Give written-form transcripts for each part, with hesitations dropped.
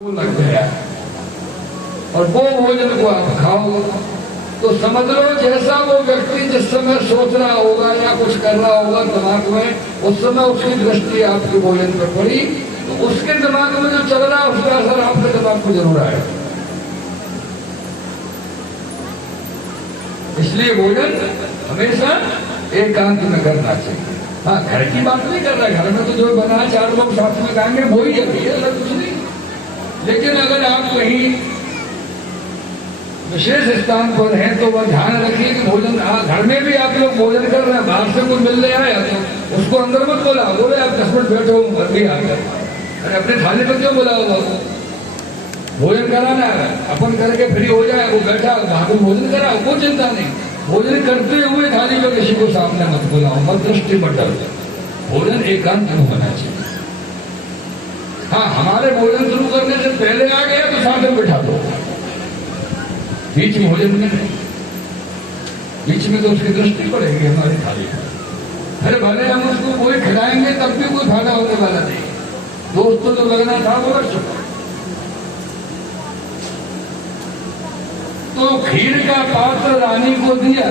लग गया और वो भोजन को आप खाओ तो समझ लो जैसा वो व्यक्ति जिस समय सोच रहा होगा या कुछ कर रहा होगा दिमाग में, उस समय उसकी दृष्टि आपके भोजन पर पड़ी तो उसके दिमाग में जो चल रहा है उसका असर आपके दिमाग को जरूर आएगा। इसलिए भोजन हमेशा एकांत में करना चाहिए। हाँ, घर की बात नहीं कर रहा, घर में तो जो बना चार लोग साथ में खाएंगे वही है, अलग कुछ नहीं। लेकिन अगर आप कहीं विशेष स्थान पर हैं तो वह ध्यान रखिए कि भोजन, घर में भी आप लोग भोजन कर रहे हैं, बाहर से कोई मिलने आया तो उसको अंदर मत बोला, बोले आप 10 मिनट बैठो घर भी आ गए। अरे अपने थाली पर क्यों बोला होगा? भोजन कराना है, अपन करके फ्री हो जाए, वो बैठा वहां भोजन करा, कोई चिंता नहीं। भोजन करते हुए थाली पर किसी को सामने मत बुलाओ, मत दृष्टि मत डालो। भोजन एकांत में होना चाहिए। हाँ, हमारे भोजन शुरू करने से पहले आ गया तो साथ में बैठा दो, बीच में भोजन में नहीं, बीच में तो उसकी दृष्टि पड़ेगी हमारी थाली पर। अरे भले हम उसको कोई खिलाएंगे तब भी कोई फायदा होने वाला नहीं। दोस्तों तो लगना था वो रख चुका। तो खीर का पात्र रानी को दिया,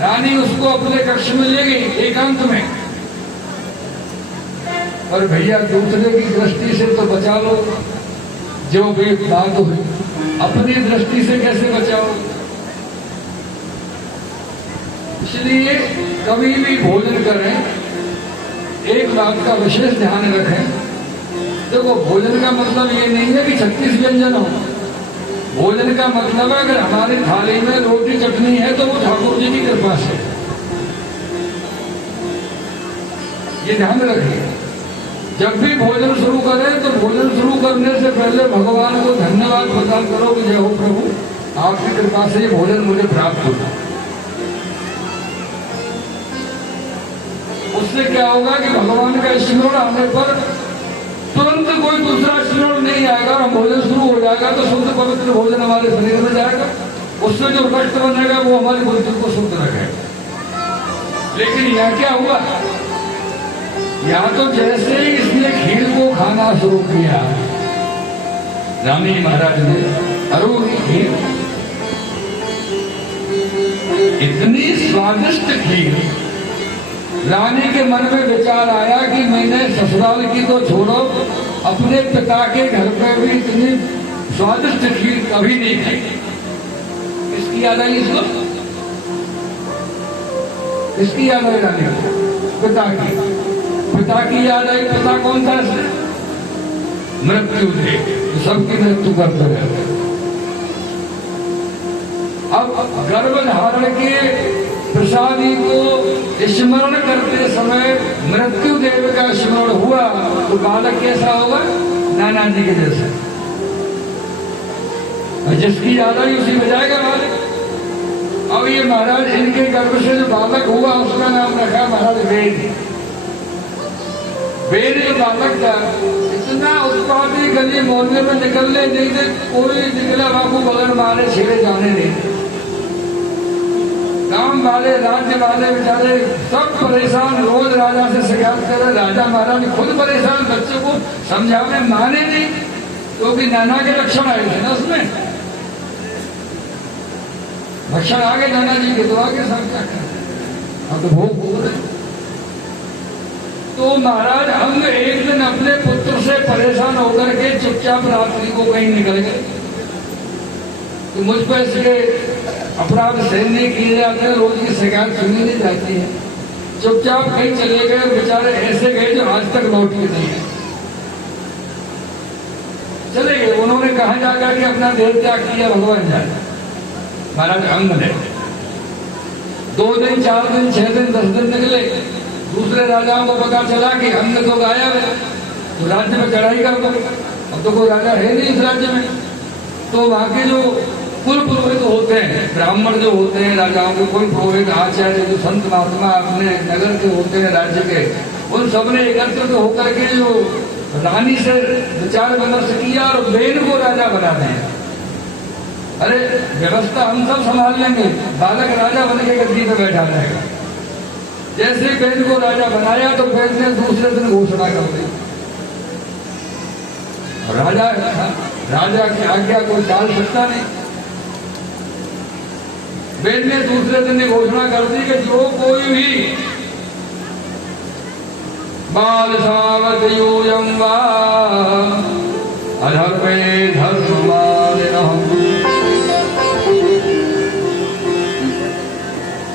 रानी उसको अपने कक्ष में ले गई एकांत में। और भैया दूसरे की दृष्टि से तो बचा लो, जो भी बात हुई अपनी दृष्टि से कैसे बचाओ। इसलिए कभी भी भोजन करें एक बात का विशेष ध्यान रखें। देखो, भोजन का मतलब ये नहीं है कि 36 व्यंजन हो। भोजन का मतलब है अगर हमारी थाली में रोटी चटनी है तो वो ठाकुर जी की कृपा से। ये ध्यान रखिए, जब भी भोजन शुरू करें तो भोजन शुरू करने से पहले भगवान को धन्यवाद प्रदान करो कि जय हो प्रभु, आपकी कृपा से ये भोजन मुझे प्राप्त होगा। उससे क्या होगा कि भगवान का स्मरण आने पर तुरंत कोई दूसरा स्मरण नहीं आएगा और भोजन शुरू हो जाएगा तो शुद्ध पवित्र भोजन हमारे शरीर में जाएगा। उससे जो कष्ट बनेगा वो हमारी बुद्धि को शुद्ध रखेगा। लेकिन यह क्या हुआ, या तो जैसे ही इसने खीर को खाना शुरू किया, रानी महाराज ने अरुण खीर, इतनी स्वादिष्ट खीर, रानी के मन में विचार आया कि मैंने ससुराल की तो छोड़ो, अपने पिता के घर पे भी इतनी स्वादिष्ट खीर कभी नहीं खाई। किसकी याद आई इसको? किसकी याद आई रानी को? पिता की। पिता की याद आई। पिता कौन था इसमें? मृत्यु थे, तो सबकी मृत्यु करते रहते। अब गर्भ धारण के प्रसादी को स्मरण करते समय मृत्यु देव का स्मरण हुआ तो बालक कैसा होगा? नाना जी के जैसे। जिसकी याद आई उसी बजाएगा बालक। अब ये महाराज इनके गर्भ से जो बालक हुआ उसका नाम रखा महाराज वेद। वेद जो बालक था, इतना उत्पादी गली मोहल्ले में निकलने नहीं थे, कोई निकला बाबू बगल मारे छेड़े जाने नहीं। गांव वाले, राज्य वाले बेचारे सब परेशान, रोज राजा से शिकायत करे। राजा महाराज खुद परेशान, बच्चों को समझाने माने नहीं, क्योंकि नाना के लक्षण आए थे ना उसमें। लक्षण आगे नाना जी के, तो आगे सब क्या करते, अब तो भोग बोल रहे। तो महाराज हम एक दिन अपने पुत्र से परेशान होकर के चुपचाप रात्रि को कहीं निकल गए। तो मुझ पर इसके अपराध सहन नहीं किए जाते, रोज की शिकायत सुनी नहीं जाती है। चुपचाप कहीं चले गए, बेचारे ऐसे गए जो आज तक लौट के नहीं है। चले गए, उन्होंने कहा जाकर कि अपना देह त्याग किया, भगवान जाए। महाराज अंग ने 2 दिन 4 दिन 6 दिन 10 दिन निकले। दूसरे राजाओं को पता चला कि अंग तो गायब है, तो राज्य में चढ़ाई कर दो। अब तो कोई राजा है नहीं इस राज्य में। तो वहां के जो कुल पुरोहित होते हैं, ब्राह्मण जो होते हैं राजाओं के कुल पुरोहित, आचार्य जो संत महात्मा अपने नगर के होते हैं राज्य के, उन सबने एकत्रित होकर के जो रानी से विचार विमर्श किया और बेन को राजा बना दिया। अरे व्यवस्था हम सब संभाल लेंगे, बालक राजा बन के गद्दी पे बैठा रहेगा। जैसे बेन को राजा बनाया तो बेन ने दूसरे दिन घोषणा कर दी, राजा राजा की आज्ञा कोई टाल सकता नहीं। बेन ने दूसरे दिन घोषणा कर दी कि जो कोई भी बाल सावत यूयम वा अधर्मे धर्मवादिनः,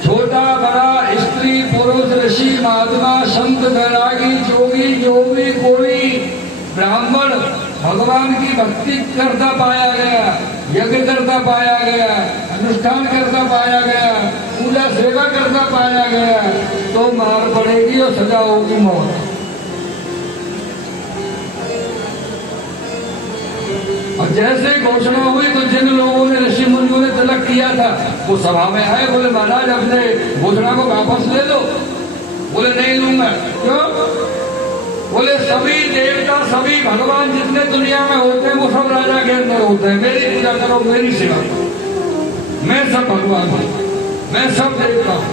छोटा बड़ा स्त्री पुरुष ऋषि महात्मा संत बैरागी जोगी जो भी कोई ब्राह्मण भगवान की भक्ति करता पाया गया, यज्ञ करता पाया गया, अनुष्ठान करता पाया गया, पूजा सेवा करता पाया गया, तो मार पड़ेगी और सजा होगी मौत। और जैसे घोषणा हुई तो जिन लोगों ने ऋषि मुनियों ने तिलक किया था वो सभा में आए, बोले महाराज अपने घोषणा को वापस ले लो। बोले नहीं लूंगा। क्यों? बोले सभी देवता सभी भगवान जितने दुनिया में होते हैं वो सब राजा के अंदर होते हैं। मेरी पूजा करो, मेरी सेवा करो, मैं सब भगवान हूँ, मैं सब देवता हूँ।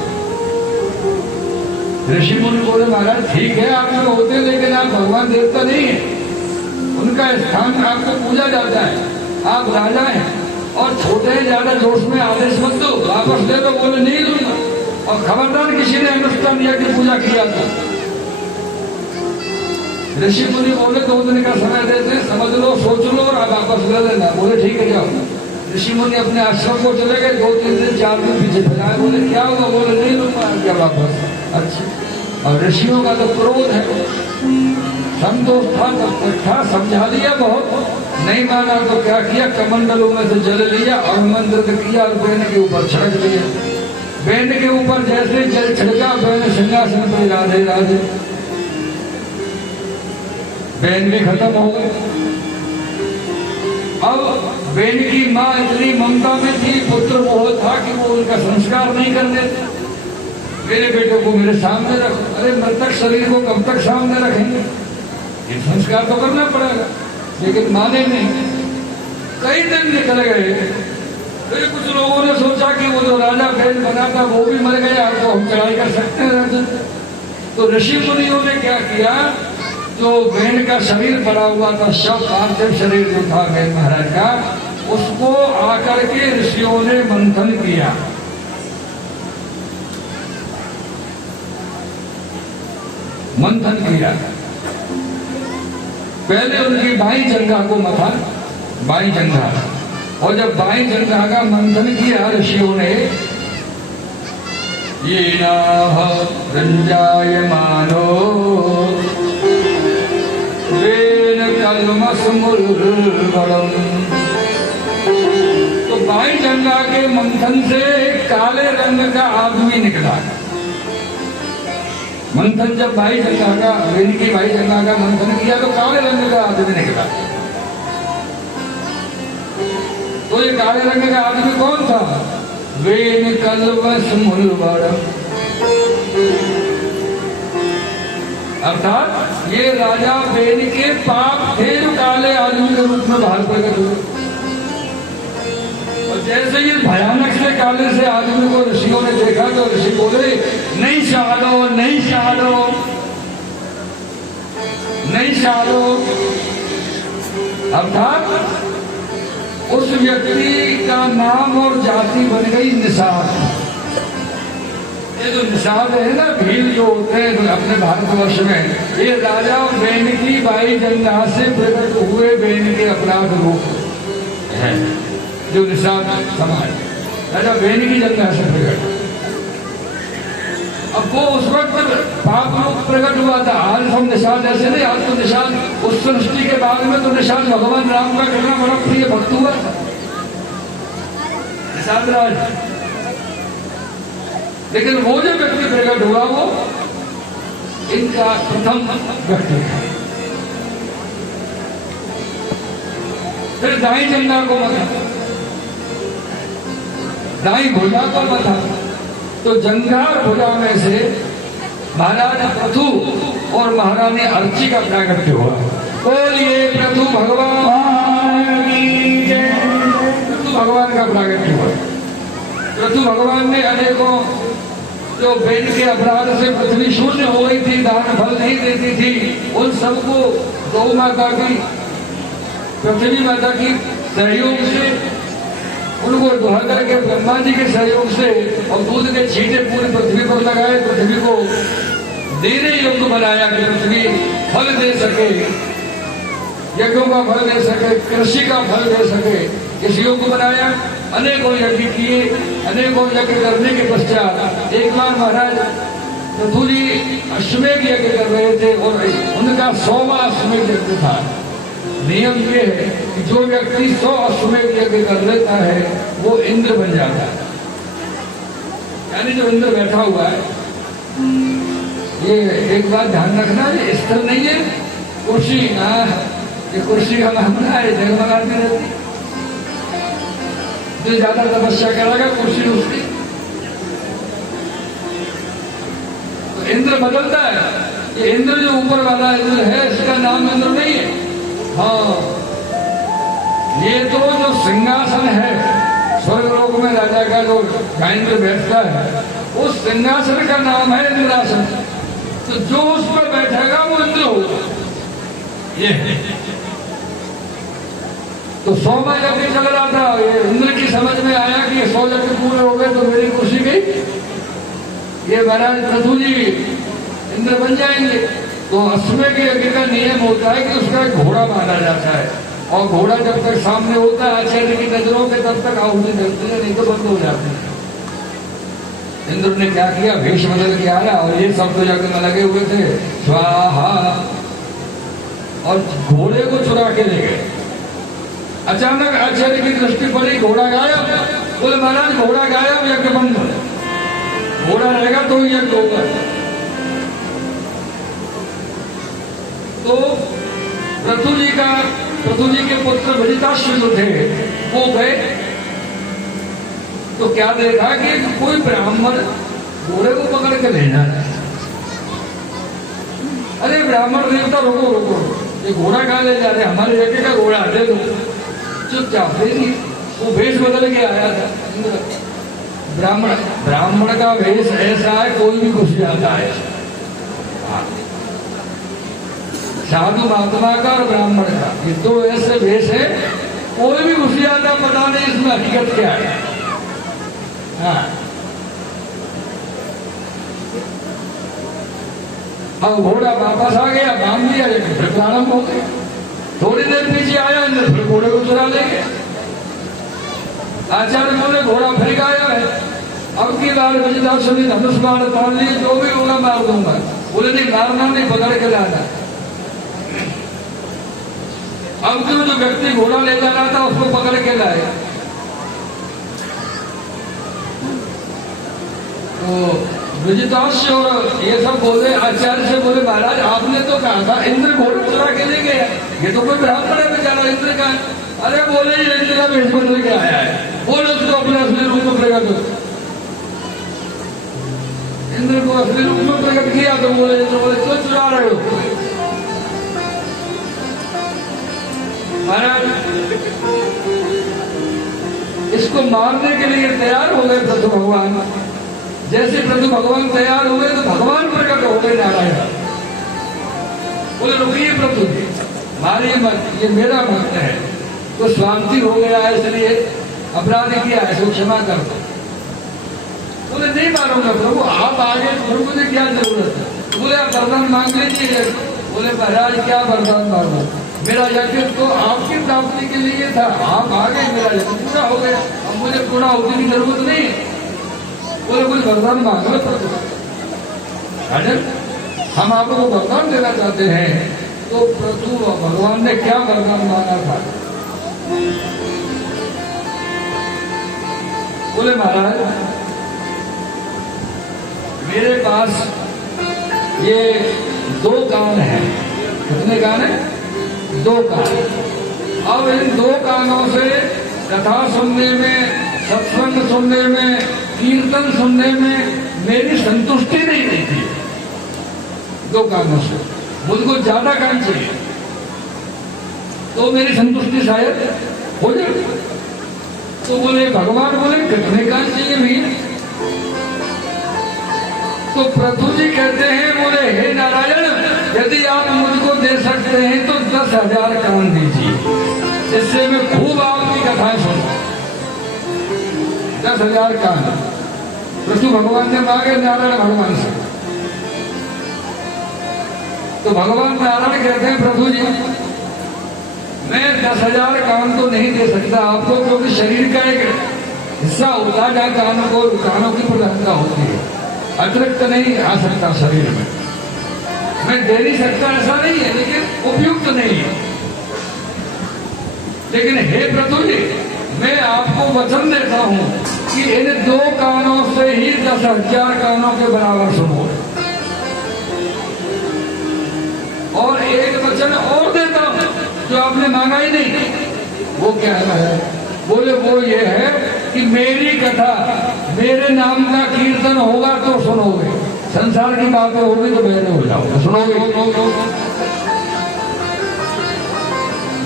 ऋषि मुनि बोले महाराज ठीक है आप सब होते हैं लेकिन आप भगवान देवता नहीं है, उनका स्थान आपको पूजा जाता है, आप राजा हैं और छोटे ज्यादा जोश में आदेश मत दो, वापस दे दो। बोले नहीं लूंगा। और खबरदार किसी ने अनुष्ठान या की पूजा किया तो ऋषि मुनि बोले 2 दिन का समय देते, समझ लो, सोच लो और आप वापस ले लेना। बोले ठीक है जाओ। ऋषि मुनि अपने आश्रम को चले गए। 2-3 दिन 4 दिन पीछे फिराए। बोले क्या हुआ? बोले नहीं लूंगा क्या वापस। अच्छा, और ऋषियों का तो क्रोध है, संतोष था, समझा दिया बहुत, नहीं माना तो क्या किया, कमंडलों में से जल लिया और मंत्र किया और बेन के ऊपर छिड़क दिया। बेन के ऊपर जैसे जल छिड़का, बेन सिंहासन पर राधे राधे, बेन भी खत्म हो गई। अब बेन की माँ इतनी ममता में थी, पुत्र बहुत था कि वो उनका संस्कार नहीं कर देते। मेरे बेटे को मेरे सामने रखो। अरे मृतक शरीर को कब तक सामने रखेंगे, ये संस्कार तो करना पड़ेगा। लेकिन माने नहीं। कई दिन निकल गए। फिर कुछ लोगों ने सोचा कि वो जो राजा बेन बना था वो भी मर गया, तो हम चढ़ाई कर सकते हैं। तो ऋषि मुनियों ने क्या किया, जो बेन का शरीर पड़ा हुआ था, शव पार्थिव शरीर जो था बेन महाराज का, उसको आकर के ऋषियों ने मंथन किया। मंथन किया। पहले उनकी बाई जंघा को मथा, बाई जंघा, और जब बाई जंघा का मंथन किया ऋषियों ने, ये रंजायमानो वेन कल्मसमुल्बलम, तो बाई जंघा के मंथन से काले रंग का आदमी निकला। मंथन जब भाई जंगा का, वेन की भाई जंगा का मंथन किया तो काले रंग का आदमी निकला। तो ये काले रंग का आदमी कौन था? वेन कल्मसमुल्बलम, अर्थात ये राजा बेन के पाप थे जो काले आदमी के रूप में बाहर प्रकट हुए। और जैसे ये भयानक से काले से आदमी को ऋषियों ने देखा तो ऋषि बोले नहीं शालो, नहीं शालो, नहीं शालो। अर्थात उस व्यक्ति का नाम और जाति बन गई निषाद। ये जो निषाद है ना, भील जो होते हैं अपने भारतवर्ष में, ये राजा बेन की बाई जंगा से प्रकट हुए बेन के अपराध रूप है, जो निषाद समाज राजा बेन की जंगा से प्रकट। अब वो उस वक्त पाप रूप प्रकट हुआ था। आज हम निषाद ऐसे नहीं, आज तो निषाद उस सृष्टि के बाद में तो निषाद भगवान राम का करना बड़ा प्रिय भक्त हुआ था, निषाद राज। लेकिन वो जो व्यक्ति प्रकट हुआ वो इनका प्रथम व्यक्ति था। फिर दाई जंगा को मथा, दाई भुजा को मथा, तो जंगा भुजा में से महाराज पृथु और महारानी अर्ची का प्रागट्य हुआ। बोलिए पृथु भगवान की जय। पृथु भगवान का प्रागट्य हुआ। पृथु भगवान ने अनेकों जो बेन के अपराध से पृथ्वी शून्य हो गई थी, दान फल नहीं देती थी, उन सबको गौ माता की पृथ्वी माता की सहयोग से, उनको दुहा करके ब्रह्मा जी के सहयोग से और दूध के छींटे पूरी पृथ्वी पर लगाए, पृथ्वी को देने योग्य बनाया कि पृथ्वी फल दे सके, यज्ञों का फल दे सके, कृषि का फल दे सके, इस योग्य बनाया। अनेकों यज्ञ किए, अनेकों यज्ञ करने के पश्चात एक बार महाराज पृथु जी अश्वमेध यज्ञ कर रहे थे और उनका 100वां अश्वमेध यज्ञ था। नियम ये है कि जो व्यक्ति 100 अश्वमेध यज्ञ कर लेता है वो इंद्र बन जाता है। यानी जो इंद्र बैठा हुआ है, ये एक बात ध्यान रखना, ये स्थल नहीं है कुर्सी, ये कुर्सी का मामला है, जगमगाती रहती। जो ज्यादा तपस्या करेगा कुर्सी उसकी। तो इंद्र बदलता है, ये इंद्र जो ऊपर वाला इंद्र है इसका नाम इंद्र नहीं है। हाँ, ये तो जो सिंहासन है स्वर्ग लोक में राजा का जो इंद्र बैठता है, उस सिंहासन का नाम है इंद्रासन। तो जो उस पर बैठेगा वो इंद्र होगा। ये तो 100वां यज्ञ चल रहा था, ये इंद्र की समझ में आया कि 100 यज्ञ पूरे हो गए तो मेरी खुशी गई, ये महाराज पृथु जी इंद्र बन जाएंगे। तो अश्वमेध यज्ञ का नियम होता है कि उसका एक घोड़ा माना जाता है, और घोड़ा जब तक सामने होता है आचार्य की नजरों के तब तक आहुति जलती है, नहीं तो बंद हो जाती है। इंद्र ने क्या किया, भेष बदल के आया और ये सब तो यज्ञ में लगे हुए थे, स्वाहा, और घोड़े को चुरा के ले गए। अचानक आचार्य की दृष्टि पड़ी, घोड़ा गायब। बोले महाराज घोड़ा गायब, यज्ञ बंद। घोड़ा रहेगा तो ही यज्ञ होगा। तो पृथु जी के पुत्र वजिताश्व जो थे वो गए, तो क्या देखा कि कोई ब्राह्मण घोड़े को पकड़ के ले जा रहा है। अरे ब्राह्मण देवता रुको रुको, ये घोड़ा कहाँ ले जा रहे, हमारे यज्ञ का घोड़ा दे दो। चुपचाप दे दी। वो भेष बदल के आया था ब्राह्मण का भेष ऐसा है कोई भी घुस जाता है। साधु महात्मा का और ब्राह्मण का ये दो ऐसे भेष है, कोई भी घुस जाता, पता नहीं इसमें हकीकत क्या है। हाँ, अब घोड़ा वापस आ गया, बांध दिया, फिर प्रारंभ हो गया। थोड़ी देर पीछे आया, फिर घोड़े को चुरा ले गया। आचार्य बोले घोड़ा फिर गायब है। अब की बार वजिताश्व ने धनुष बाण तान लिए, जो भी होगा मार दूंगा। बोले नहीं, मारना नहीं, पकड़ के लाना। अब जो व्यक्ति घोड़ा ले जा रहा था उसको पकड़ के लाए। तो वजिताश्व और ये सब बोले आचार्य से, बोले महाराज आपने तो कहा था इंद्र घोड़ा चुरा के ले गया, ये तो कोई ब्राह्मण है बेचारा, इंद्र का। अरे बोले ये इंद्र का भेष बदल के आया है, बोले उसको अपने असली रूप में प्रकट हो। इंद्र को असली रूप में प्रकट किया तो बोले क्यों चुरा रहे हो महाराज। इसको मारने के लिए तैयार हो गए पृथु भगवान। जैसे पृथु भगवान तैयार हो गए तो भगवान प्रकट हो गए नारायण। बोले रुकिए पृथु जी, मारिए मत, ये मेरा भक्त है, तो शांति हो गया है इसलिए अपराध किया है, इसको क्षमा कर दो। बोले नहीं मारूंगा प्रभु, आप आगे, मुझे क्या जरूरत है। बोले आप वरदान मांग लीजिए। बोले महाराज क्या वरदान मांगो, मेरा यज्ञ तो आपकी प्राप्ति के लिए था, आप आ गए, मेरा यज्ञ पूरा हो गया, अब मुझे पूरा होने की जरूरत नहीं। बोले कुछ वरदान मांग लो राजन, हम आपको वरदान देना चाहते हैं। तो प्रभु भगवान ने क्या वरदान मांगा था। बोले महाराज मेरे पास ये 2 कान है। कितने कान है? 2 कान। अब इन 2 कानों से कथा सुनने में, सत्संग सुनने में, कीर्तन सुनने में मेरी संतुष्टि नहीं देती है। 2 कानों से मुझको ज्यादा कान चाहिए तो मेरी संतुष्टि शायद हो जाए। तो बोले भगवान, बोले कितने कान चाहिए भैया? तो प्रभु जी कहते हैं, बोले हे नारायण, यदि आप मुझको दे सकते हैं तो 10,000 कान दीजिए। इससे मैं खूब आपकी कथाएं सुनूं। 10,000 कान पृथ्वी भगवान ने मांगे नारायण भगवान से। तो भगवान नारायण कहते हैं प्रभु जी मैं 10,000 कान तो नहीं दे सकता आपको, क्योंकि शरीर का एक हिस्सा होता है जहाँ कानों की प्रधानता होती है, अतिरिक्त नहीं आ सकता शरीर में। मैं दे नहीं सकता ऐसा नहीं है, लेकिन उपयुक्त नहीं है। लेकिन हे प्रभु जी मैं आपको वचन देता हूं कि इन 2 कानों से ही 10,000 कानों के बराबर सुनो। और एक वचन और देता हूं जो आपने मांगा ही नहीं। वो क्या है? बोले वो ये है कि मेरी कथा, मेरे नाम का कीर्तन होगा तो सुनोगे, संसार की बातें होगी तो बहरे हो जाओगे, सुनोगे।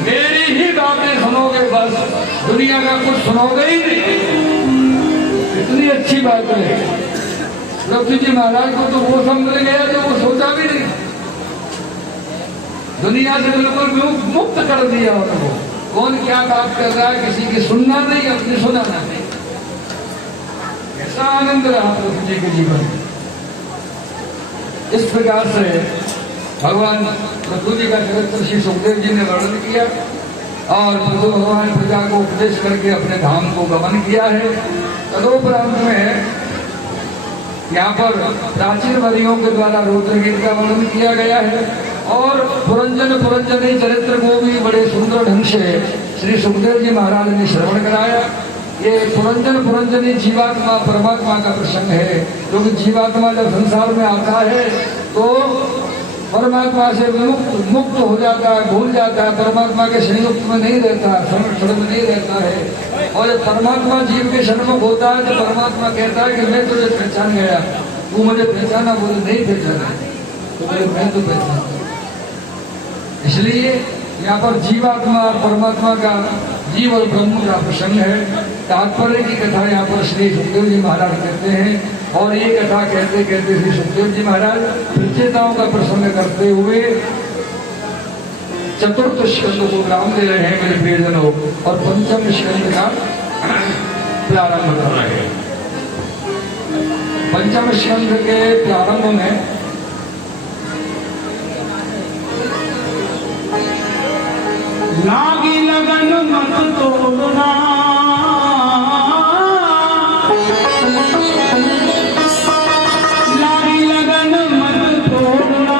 मेरी ही बातें सुनोगे, बस दुनिया का कुछ सुनोगे ही नहीं। इतनी अच्छी बात है। प्रभु जी महाराज को तो वो सब मिल गया जो वो सोचा भी नहीं। दुनिया से बिल्कुल मुक्त कर दिया उनको। कौन क्या बात कर रहा है किसी की सुनना नहीं, अपनी सुनाना नहीं। ऐसा आनंद रहा प्रभु जी के जीवन में। इस प्रकार से भगवान प्रभु जी का चरित्र श्री सुखदेव जी ने वर्णन किया और प्रभु भगवान प्रजा को उपदेश करके अपने धाम को गमन किया है। तदोपरांत में यहाँ पर प्राचीन वरियों के द्वारा रुद्रगीत का वर्णन किया गया है और पुरंजनी चरित्र को भी बड़े सुंदर ढंग से श्री सुखदेव जी महाराज ने श्रवण कराया। ये पुरंजनी जीवात्मा परमात्मा का प्रसंग है, क्योंकि जीवात्मा जब संसार में आता है तो परमात्मा से मुक्त हो जाता है, भूल जाता है, परमात्मा के संयुक्त में नहीं रहता, शरण में नहीं रहता है। और जब परमात्मा जीव के सन्मुख होता है तो परमात्मा कहता है कि मैं तुझे पहचान गया, तू मुझे पहचाना, बोले नहीं पहचाना, तो बोले मैं तो पहचाना। इसलिए यहाँ पर जीवात्मा और परमात्मा का, जीव और ब्रह्म का प्रसंग है। तात्पर्य की कथा यहाँ पर श्री सुखदेव जी महाराज कहते हैं। और ये कथा कहते कहते श्री सुखदेव जी महाराज प्रचेताओं का प्रसंग करते हुए चतुर्थ स्कंद को नाम दे रहे हैं मेरे प्रियजनों, और पंचम स्कंद का प्रारंभ कर रहे हैं। पंचम स्कंद के प्रारंभ में लागी लगन मत तोड़ना, लागी लगन मत तोड़ना,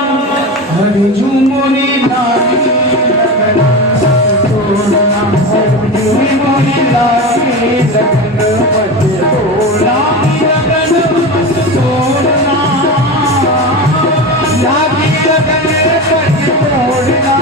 हरि झूमोरी लागी लगन मत तोड़ना, हरि झूमोरी लागी लगन मत तोड़ना, लगन मत तोड़ना, लागी लगन मत तोड़ना,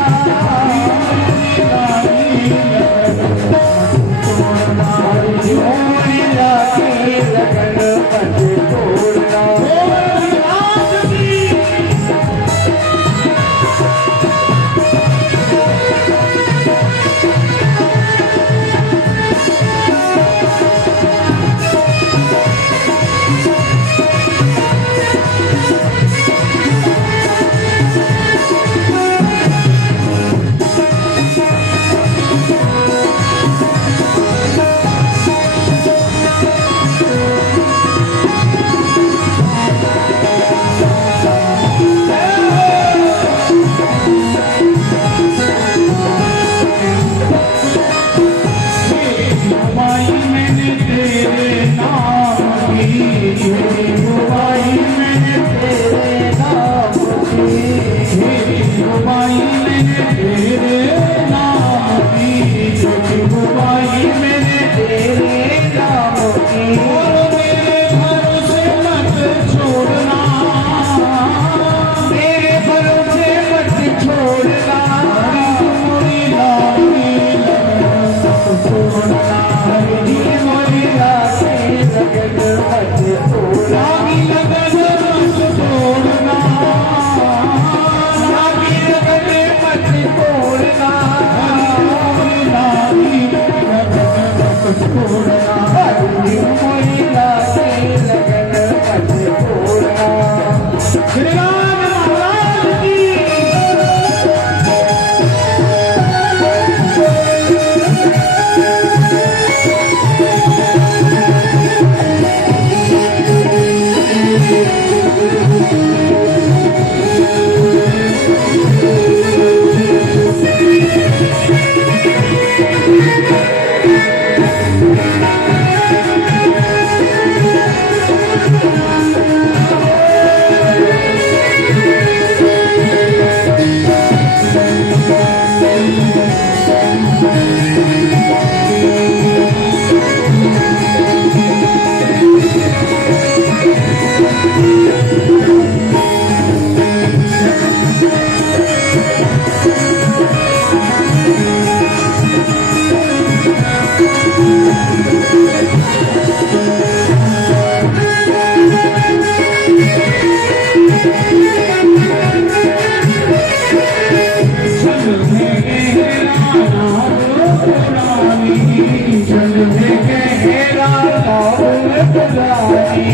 पुरानी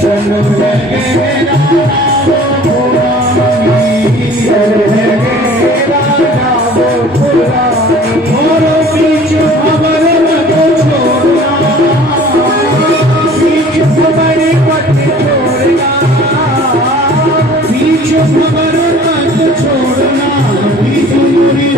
जन्म लगे राजा वो पुरानी और बीच खबर मत छोड़ना बीच खबर मत छोड़ना बीच खबर मत छोड़ना बीच मुरी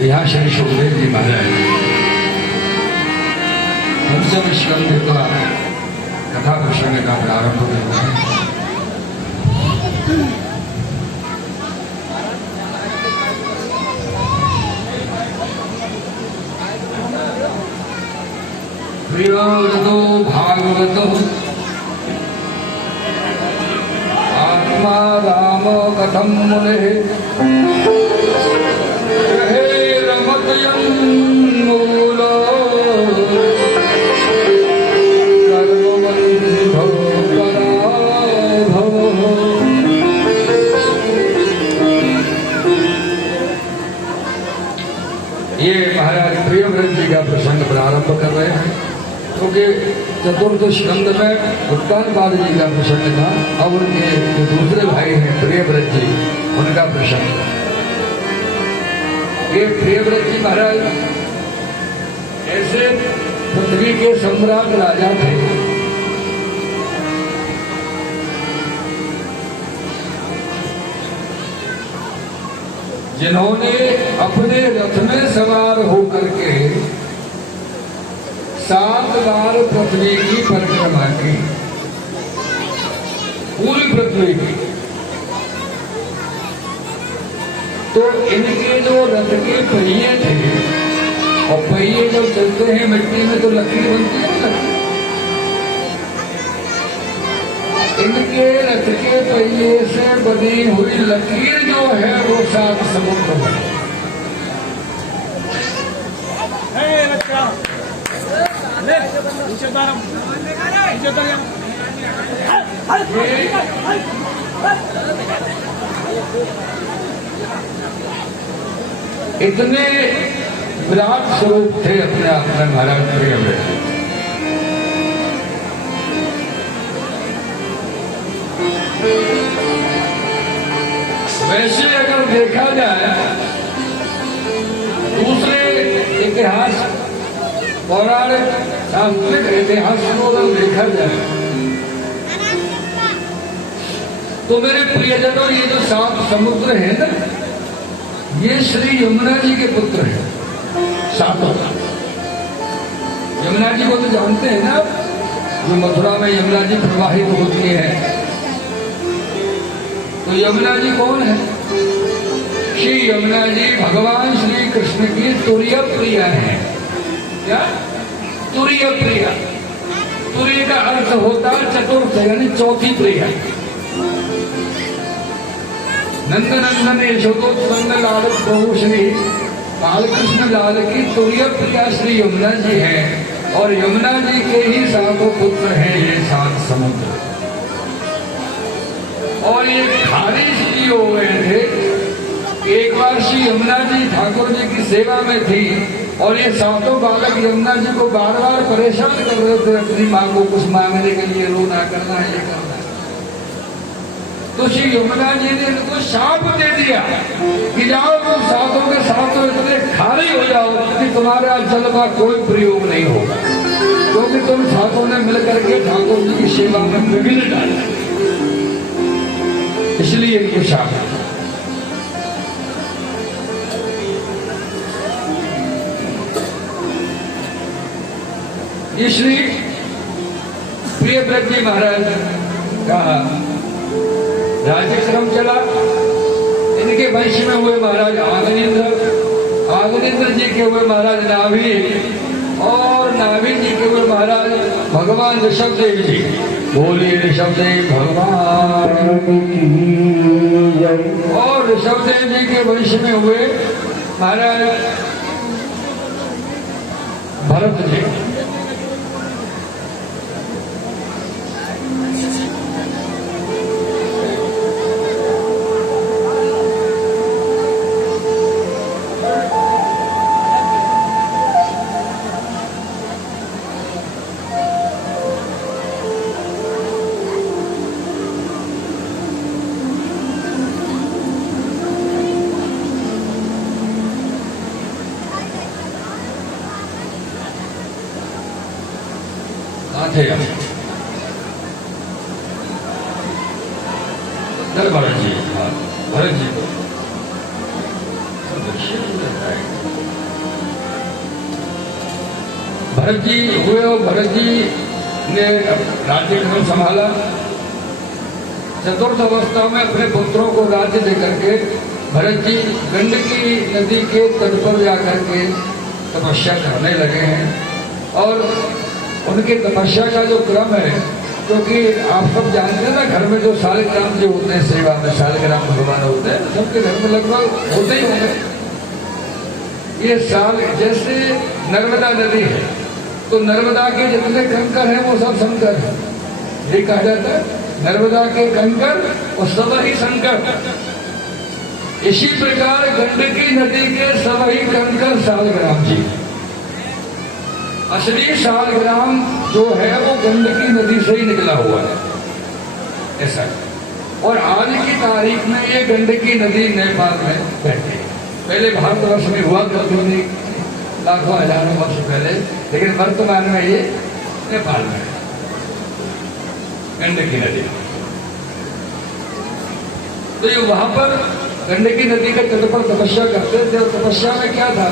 यहाँ श्री सुखदेव जी महाराज पंचम स्कंद का कथा प्रसंग का प्रारंभ करते हैं। प्रियो भागवत आत्मा राम कथम मुने हे रमतयन्मूल कर्मबन्धो पराभव। ये महाराज प्रियव्रत जी का प्रसंग प्रारंभ कर रहे हैं, क्योंकि चतुर्थ स्कंद में उत्तानपाद जी का प्रसंग था। अब उनके जो दूसरे भाई हैं प्रियव्रत जी, उनका प्रसंग। ये प्रियव्रत जी महाराज ऐसे पृथ्वी के सम्राट राजा थे। जिन्होंने अपने रथ में सवार होकर के 7 बार पृथ्वी की परिक्रमा की, पूरी पृथ्वी की। तो इनके जो रथ के पहिए थे, और पहिए जब चलते हैं मिट्टी में तो लकीर बनती है ना, इनके रथ के पहिए से बनी हुई लकीर जो है वो 7 समुद्र में। इतने विराट स्वरूप थे अपने आप में महाराज प्रियव्रत। वैसे अगर देखा जाए दूसरे इतिहास, पौराणिक सांस्कृतिक इतिहास को अगर देखा जाए तो मेरे प्रियजनों, ये जो 7 समुद्र है ना, ये श्री यमुना जी के पुत्र हैं, 7। यमुना जी को तो जानते हैं ना, जो मथुरा में यमुना जी प्रवाहित होती है। तो यमुना जी कौन है? श्री यमुना जी भगवान श्री कृष्ण की तुरीय प्रिया है। क्या? तुरीय प्रिया। तुरीय का अर्थ होता है चतुर्थ, यानी चौथी प्रिया। नंदनंदन यशोदोत्पन्न लाल प्रभु श्री बालकृष्ण लाल की तुरीय प्रिया श्री यमुना जी है, और यमुना जी के ही 7 पुत्र हैं ये 7 समुद्र। और ये खाली इसलिए हो गए थे, एक बार श्री यमुना जी ठाकुर जी की सेवा में थी, और ये 7 बालक यमुना जी को बार बार परेशान कर रहे थे अपनी माँ को कुछ मांगने के लिए, रोना करना है, ये करना है। तो श्री यमुना जी ने इनको शाप दे दिया कि जाओ तुम 7 के 7 इतने खाली हो जाओ कि तुम्हारा जल का कोई प्रयोग नहीं होगा, क्योंकि तुम 7 ने मिलकर के ठाकुर जी की सेवा में विघ्न डाला, इसलिए इनको शाप। ये श्री प्रियव्रत जी महाराज का राज्यक्रम चला। इनके वंश में हुए महाराज आगनेन्द्र, आगनेन्द्र जी के हुए महाराज नाभि, और नाभि जी के हुए महाराज भगवान ऋषभदेव जी। बोलिए ऋषभदेव भगवान की। और ऋषभदेव जी के वंश में हुए महाराज भरत जी। थे भरत जी। भरत जी को भरत जी हुए, और भरत जी ने राज्यक्रम संभाला। चतुर्थ अवस्था में अपने पुत्रों को राज्य देकर के भरत जी गंडकी नदी के तट पर जाकर के तपस्या करने लगे हैं। और उनकी तपस्या का जो क्रम है, क्योंकि आप सब जानते हैं ना, घर में जो सालग्राम जो होते हैं सेवा में, सालग्राम भगवान होते हैं, सबके घर में लगभग होते ही होंगे। ये साल जैसे नर्मदा नदी है, तो नर्मदा के जितने कंकर हैं वो सब शंकर है, ये कहा जाता है नर्मदा के कंकर और सब ही शंकर। इसी प्रकार गंडकी नदी के सब ही कंकर सालग्राम जी। असली सालग्राम जो है वो गंडकी नदी से ही निकला हुआ है, ऐसा। और आज की तारीख में ये गंडकी नदी नेपाल में बहती है। पहले भारतवर्ष में हुआ करती थी लाखों हजारों वर्ष पहले, लेकिन वर्तमान में ये नेपाल में है, गंडकी नदी। तो ये वहां पर गंडकी नदी के तट पर तपस्या करते थे। और तपस्या में क्या था,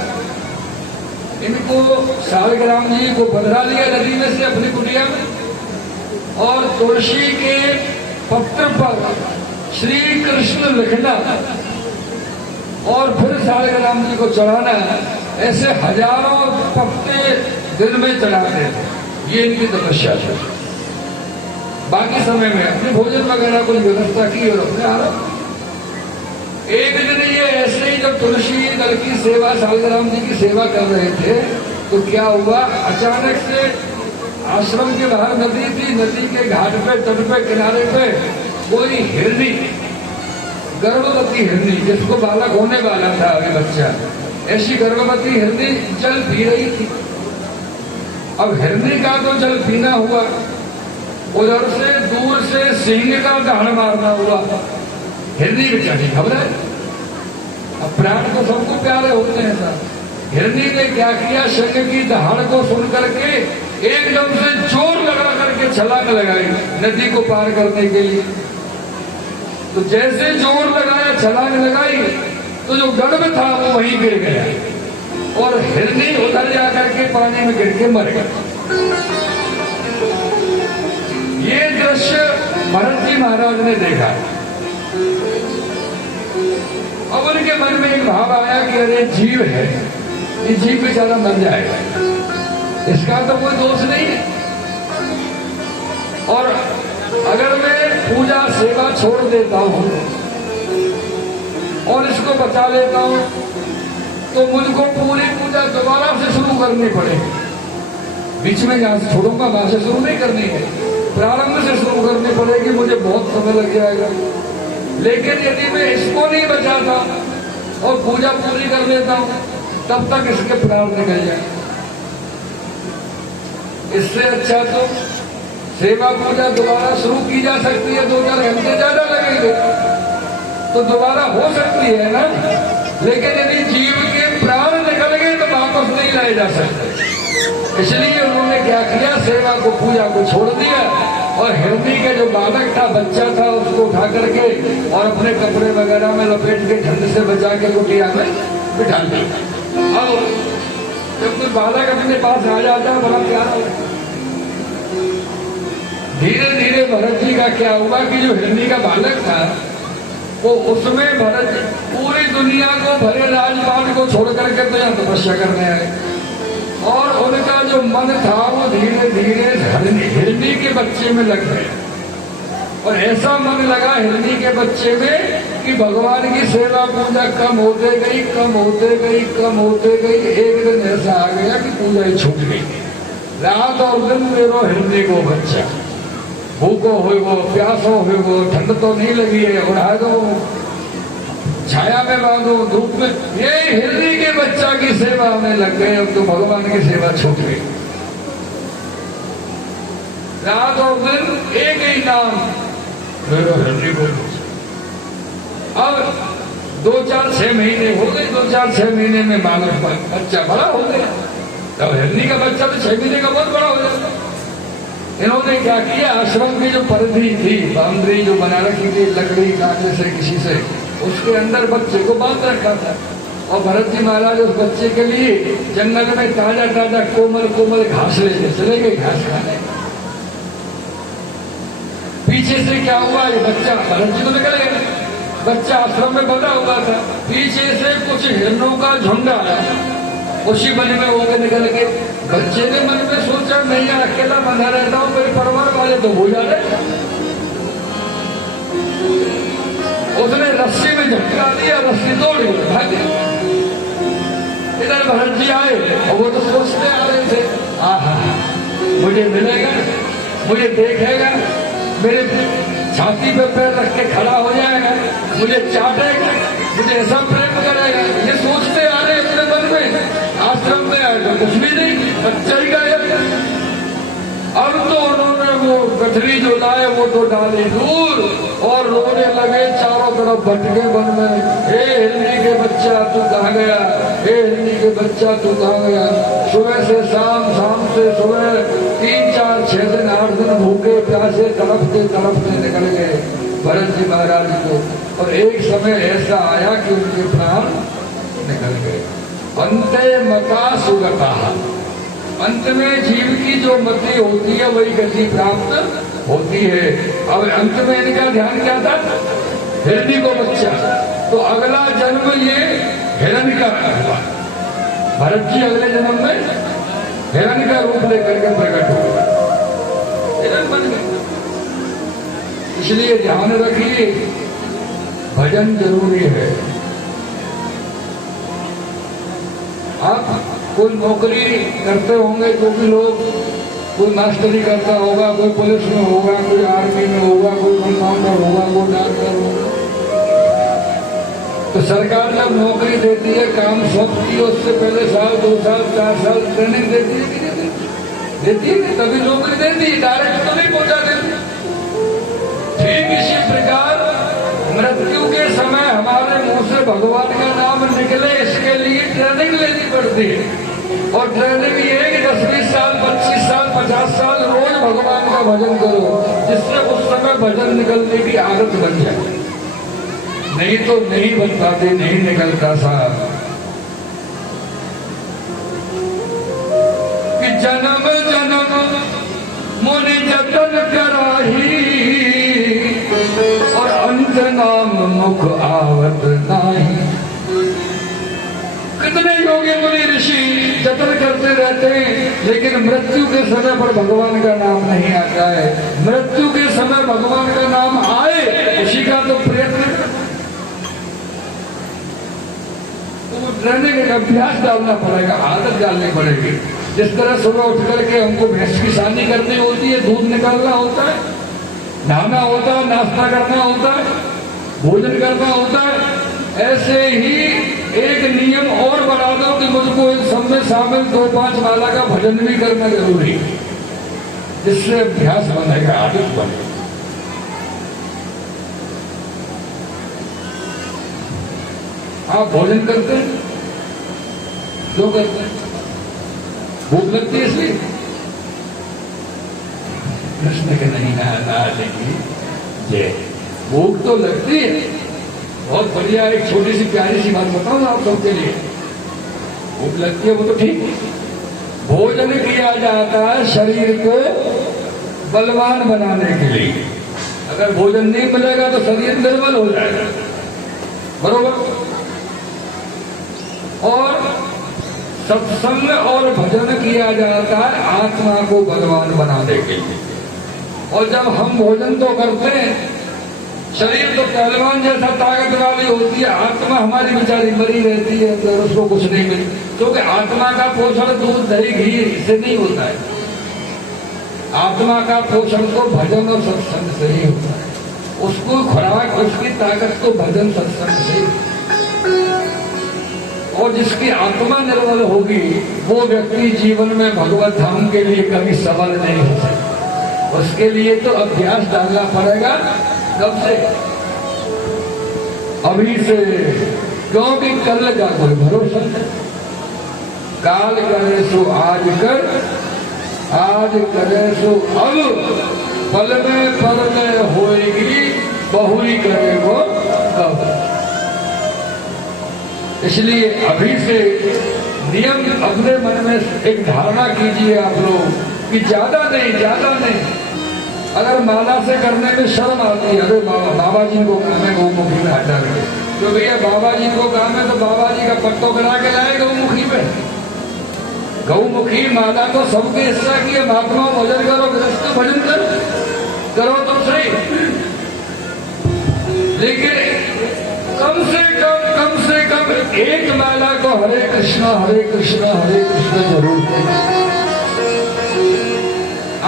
इनको सालग्राम जी को बदला लिया नदी में से अपनी कुटिया में, और तुलसी के पत्र पर श्री कृष्ण लिखना और फिर सालग्राम जी को चढ़ाना, ऐसे हजारों पत्ते दिन में चढ़ाते थे। ये इनकी तपस्या थी। बाकी समय में अपने भोजन वगैरह कुछ व्यवस्था की और अपने आराम। एक दिन ये ऐसे ही जब तुलसी दल की सेवा, सालग्राम जी की सेवा कर रहे थे, तो क्या हुआ, अचानक से आश्रम के बाहर नदी थी, नदी के घाट पे, तट पे, किनारे पे कोई हिरनी, गर्भवती हिरनी, जिसको बालक होने वाला था अभी बच्चा, ऐसी गर्भवती हिरनी जल पी रही थी। अब हिरनी का तो जल पीना हुआ, उधर से दूर से सिंह का दहाड़ मारना हुआ। हिरनी बेचारी घबराए। अब प्राण तो सबको प्यारे होते हैं सर। हिरनी ने क्या किया, सिंह की दहाड़ को सुन करके एकदम से जोर लगा करके छलांग लगाई नदी को पार करने के लिए। तो जैसे जोर लगाया, छलांग लगाई, तो जो गर्भ था वो वहीं गिर गया और हिरनी उधर जाकर के पानी में गिर के मर गया। ये दृश्य भरत जी महाराज ने देखा। अब उनके मन में एक भाव आया कि अरे जीव है, ये जीव बेचारा मर जाएगा, इसका तो कोई दोष नहीं है। और अगर मैं पूजा सेवा छोड़ देता हूं और इसको बचा लेता हूं, तो मुझको पूरी पूजा दोबारा से शुरू करनी पड़ेगी। बीच में जहां से छोड़ूंगा वहां से शुरू नहीं करनी है, प्रारंभ से शुरू करनी पड़ेगी, मुझे बहुत समय लग जाएगा। लेकिन यदि मैं इसको नहीं बचाता और पूजा पूरी कर लेता हूं, तब तक इसके प्राण निकल जाए। इससे अच्छा तो सेवा पूजा दोबारा शुरू की जा सकती है, 2-4 घंटे ज्यादा लगेंगे तो दोबारा हो सकती है ना। लेकिन यदि जीव के प्राण निकल गए तो वापस नहीं लाए जा सकते। इसलिए उन्होंने क्या किया, सेवा को, पूजा को छोड़ दिया और हिरनी के जो बालक था, बच्चा था, उसको उठा करके और अपने कपड़े वगैरह में लपेट के ठंड से बचा के कुटिया में बिठा दिया। अब जब कोई बालक अपने पास आ जाता है, बड़ा प्यारा होता है। धीरे धीरे भरत जी का क्या हुआ कि जो हिरनी का बालक था, वो उसमें भरत पूरी दुनिया को, भरे राजपाट को छोड़ करके तो यहाँ तपस्या करने आए। और उनका जो मन था वो धीरे धीरे हिरनी के बच्चे में लग गया। और ऐसा मन लगा हिरनी के बच्चे में कि भगवान की सेवा पूजा कम होते गई, कम होते गई, कम होते गई। एक दिन ऐसा आ गया कि पूजा ही छूट गई। रात और दिन मेरो हिरनी को बच्चा, भूखो हो वो, प्यासो हो वो, ठंड तो नहीं लगी है, उड़ा दो, छाया में बांधो, धूप में। ये हिरनी के बच्चा की सेवा में लग गए, अब तो भगवान की सेवा छूट गई। रात और दिन एक ही नाम, हिरनी को। अब 2-4-6 महीने हो गए, 2-4-6 महीने में मानव बच्चा बड़ा हो गया। तब हिरनी का बच्चा तो 6 महीने का बहुत बड़ा हो जाता। इन्होंने क्या किया, आश्रम की जो परिधि थी, बाउंड्री जो बना रखी थी लकड़ी काटने से किसी से, उसके अंदर बच्चे को बांध रखा था। और भरत जी महाराज उस बच्चे के लिए जंगल में ताजा ताजा कोमल कोमल घास लेते चले गए, घास खाने। पीछे से क्या हुआ, ये बच्चा भरत जी तो निकल गया, बच्चा आश्रम में बंधा हुआ था, पीछे से कुछ हिरणों का झुंड आया, उसी मन में होकर निकल के बच्चे ने मन में सोचा मैं यहाँ अकेला बंधा रहता हूँ, मेरे परिवार वाले तो हो जा रहे। उसने रस्सी में झटका दिया, रस्सी तोड़ दी, भाग गया। इधर भरत जी आए और वो तो सोचते आ रहे थे, आहा मुझे मिलेगा, मुझे देखेगा, मेरे छाती पे पैर रख के खड़ा हो जाएगा, मुझे चाटेगा, मुझे ऐसा प्रेम करेगा, ये सोचते आ रहे अपने मन में। आश्रम में आए तो कुछ भी नहीं, बच्चा ही गायब। अब तो उन्होंने वो गठरी जो लाए वो तो डाली दूर और रोने लगे, चारों तरफ भटके वन में, हे हिरनी के बच्चा तू कहाँ गया, हे हिरनी के बच्चा तू कहाँ गया। सुबह से शाम, शाम से सुबह, 3, 4, 6 दिन 8 दिन भूखे प्यासे तड़पते निकल गए भरत जी महाराज को। और एक समय ऐसा आया कि उनके प्राण निकल गए। अंते मता सुगता, अंत में जीव की जो मति होती है वही गति प्राप्त होती है। अब अंत में इनका ध्यान क्या था, हिरनी को बच्चा, तो अगला जन्म ये हिरण्य का हुआ। भरत जी अगले जन्म में हिरण्य का रूप लेकर के प्रकट हुआ, हिरण्य बन गए। इसलिए ध्यान रखिए भजन जरूरी है। आप कोई नौकरी करते होंगे तो भी लोग, कोई मास्टरी करता होगा, कोई पुलिस में होगा, कोई आर्मी में होगा, कोई कंपाउंडर होगा, कोई डॉक्टर होगा। तो सरकार जब नौकरी देती है, काम सौंपती है, उससे पहले 1 साल 2 साल 4 साल ट्रेनिंग देती है कि नहीं देती है? तभी नौकरी देती है, डायरेक्ट तो नहीं पहुंचा देती। ठीक इसी प्रकार मृत्यु के समय हमारे मुंह से भगवान का नाम निकले, इसके लिए ट्रेनिंग लेनी पड़ती है। और ट्रेनिंग ये है कि 10-20 साल 25 साल 50 साल रोज भगवान का भजन करो, जिससे उस समय भजन निकलने की आदत बन जाए। नहीं तो नहीं बन पाते, नहीं निकलता साहब। कि जन्म जन्म मुनि जतन कराही और अंत नाम मुख आवत नाही। कितने योगी मुनि ऋषि जतन करते रहते हैं, लेकिन मृत्यु के समय पर भगवान का नाम नहीं आता है। मृत्यु के समय भगवान का नाम आए, उसी का तो प्रयत्न, तो ट्रेनिंग का अभ्यास डालना पड़ेगा, आदत डालनी पड़ेगी। जिस तरह सुबह उठ करके हमको भैंस की सानी करनी होती है, दूध निकालना होता है, नहाना होता है, नाश्ता करना होता है, भोजन करना होता है, ऐसे ही एक नियम और बना दो कि मुझको इन सब में शामिल 2-5 माला का भजन भी करना जरूरी है, जिससे अभ्यास बनेगा, आदत बनेगा। आप भोजन करते हैं, क्यों करते हैं? भूख लगती है इसलिए? कृष्ण के नहीं नहा लेंगे जय, भूख तो लगती है। बहुत बढ़िया, एक छोटी सी प्यारी सी बात बताऊं आप सबके लिए। भूख लगती है वो तो ठीक, भोजन किया जाता है शरीर को बलवान बनाने के लिए। अगर भोजन नहीं मिलेगा तो शरीर निर्बल हो जाएगा, बरोबर। और सत्संग और भजन किया जाता है आत्मा को बलवान बनाने के लिए। और जब हम भोजन तो करते हैं, शरीर तो पहलवान जैसा ताकत वाली होती है, आत्मा हमारी बेचारी मरी रहती है, तो उसको कुछ नहीं मिलता, क्योंकि आत्मा का पोषण दूध दही घी इससे नहीं होता है। आत्मा का पोषण तो भजन और सत्संग से ही होता है। उसको खुराक, उसकी ताकत तो भजन सत्संग से। और जिसकी आत्मा निर्बल होगी वो व्यक्ति जीवन में भगवत धाम के लिए कभी सफल नहीं हो सकता। उसके लिए तो अभ्यास डालना पड़ेगा। कब से? अभी से, क्योंकि कल का कोई भरोसा नहीं। काल करे सो आज कर, आज करे सो अब, पल में होएगी, बहुरी करे वो कब। इसलिए अभी से नियम अपने मन में एक धारणा कीजिए आप लोग कि ज्यादा नहीं, अगर माला से करने में शर्म आती है, अरे बाबा जी को काम है गौमुखी में हटा रहे, तो भैया बाबा जी को काम है तो बाबा जी का पट्टो करा के लाए गौमुखी पे। गौमुखी माला तो सबके हिस्सा की है। महात्मा भजन करो, गृहस्थ भजन करो तो सही, लेकिन कम से कम एक माला को हरे कृष्णा हरे कृष्णा हरे कृष्णा जरूर करें।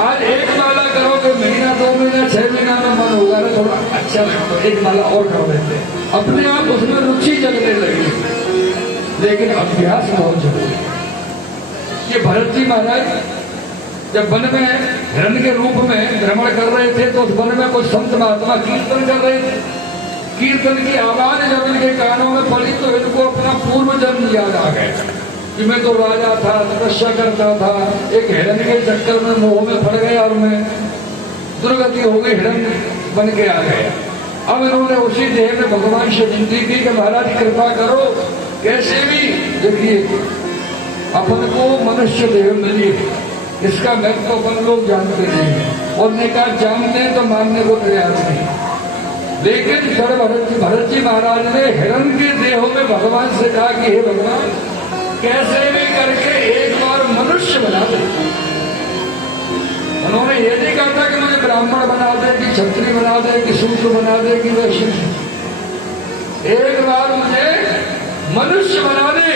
आज एक माला करोगे, महीना 2 महीना 6 महीना में मन होगा ना थोड़ा अच्छा लगता, एक माला और कर लेते, अपने आप उसमें रुचि जगने लगी। लेकिन अभ्यास बहुत जरूरी है। ये भरत जी महाराज जब वन में हिरण के रूप में भ्रमण कर रहे थे तो उस वन में कुछ संत महात्मा कीर्तन कर रहे थे। कीर्तन की आवाज जब इनके कानों में पड़ी तो इनको अपना पूर्व जन्म याद आ गया कि मैं तो राजा था, तपस्या करता था, एक हिरण के चक्कर में मोह में पड़ गया और मैं दुर्गति हो गई, हिरण बन के आ गया। अब इन्होंने उसी देह में भगवान से विनती की कि महाराज कृपा करो, कैसे भी देखिए अपन को मनुष्य देह मिली, इसका महत्व अपन लोग जानते नहीं और निकाल जानते हैं तो मानने को तैयार नहीं। लेकिन सर भरत जी महाराज ने हिरण के देहों में भगवान से कहा कि हे भगवान, कैसे भी करके एक बार मनुष्य बना दे। उन्होंने ये नहीं कहा था कि मुझे ब्राह्मण बना दे, कि क्षत्रिय बना दे, कि शूद्र बना दे, कि वैश्य। एक बार मुझे मनुष्य बना दे।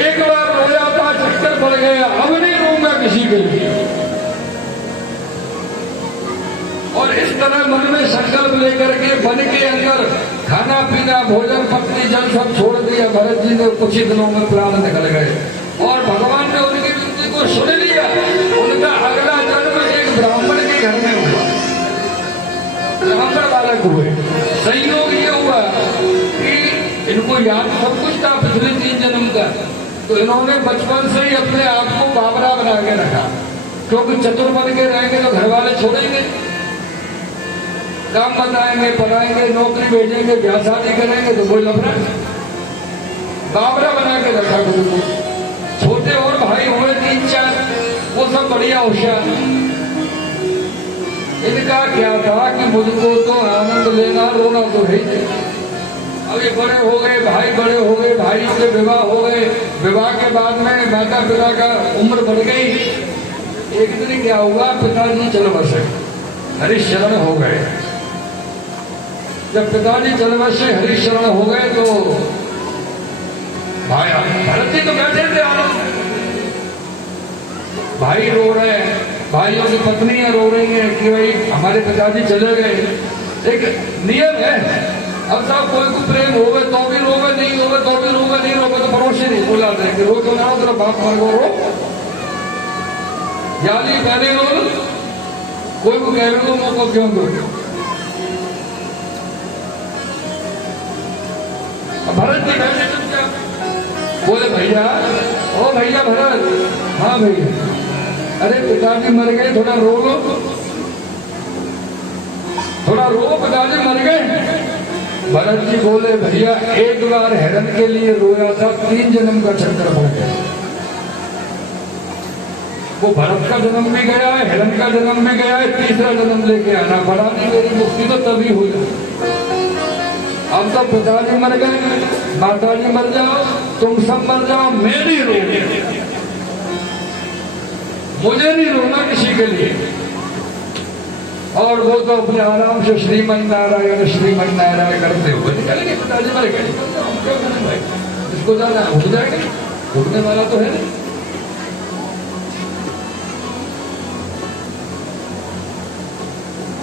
एक बार रोया था, चक्कर पड़ गया, अब नहीं रोऊंगा किसी के लिए। और इस तरह मन में संकल्प लेकर के वन के अंदर खाना पीना भोजन पत्नी जल सब छोड़ दिया। भरत जी ने कुछ ही दिनों में प्राण निकल गए और भगवान ने उनकी विनती को सुन लिया। उनका अगला जन्म एक ब्राह्मण के घर में हुआ, ब्राह्मण बालक हुए। संयोग ये हुआ कि इनको याद सब कुछ था पिछले 3 जन्म का, तो इन्होंने बचपन से ही अपने आप को बाबरा बना के रखा, क्योंकि चतुर बन के रहेंगे तो घर वाले छोड़ेंगे, काम बताएंगे, पढ़ाएंगे, नौकरी भेजेंगे, ब्याह शादी करेंगे तो कोई लफड़ा। बाबरा बना के रखा गुरु को। छोटे और भाई हुए 3-4, वो सब बढ़िया होशियार। इनका क्या था कि मुझको तो आनंद लेना, रोना तो है। अब ये बड़े हो गए, भाई बड़े हो गए, भाइयों के विवाह हो गए। विवाह के बाद में माता पिता का उम्र बढ़ गई। एक दिन क्या हुआ, पिताजी चल बसे, हरिशरण हो गए। जब पिताजी चल बसे, हरिशरण हो गए तो भाई भरत जी तो बैठे थे, भाई रो रहे हैं, भाइयों की पत्नियां रो रही हैं कि भाई हमारे पिताजी चले गए। एक नियम है, अब साहब कोई को प्रेम हो गए तो भी रोगे, नहीं होगा तो भी रोगे, नहीं रोगे तो पड़ोसी नहीं बोला देंगे, रो तो ना तेरा बाप मर गो रो, यानी पहले रो, कोई को कह रहे मौको क्यों दो। भरत जी बैठे चुपचाप, बोले भैया, ओ भैया भरत, हाँ भैया, अरे पिताजी मर गए, थोड़ा रो लो, थोड़ा रो, पिताजी मर गए। भरत जी बोले भैया, एक बार हिरण के लिए रोया था, 3 जन्म का चक्कर पड़ गया। वो भरत का जन्म भी गया है, हिरण का जन्म भी गया है, तीसरा जन्म लेके आना पड़ा। नहीं, मेरी मुक्ति तो तभी हुई। अब तो पिताजी मर गए, माताजी मर जाओ, तुम सब मर जाओ, मैं नहीं रो, मुझे नहीं रोना किसी के लिए। और वो तो अपने आराम से श्रीमन नारायण करते हुए निकल गए। पिताजी मर गए, हम क्यों करें भाई, इसको जाना उठ जाएगा, उठने वाला तो है नहीं।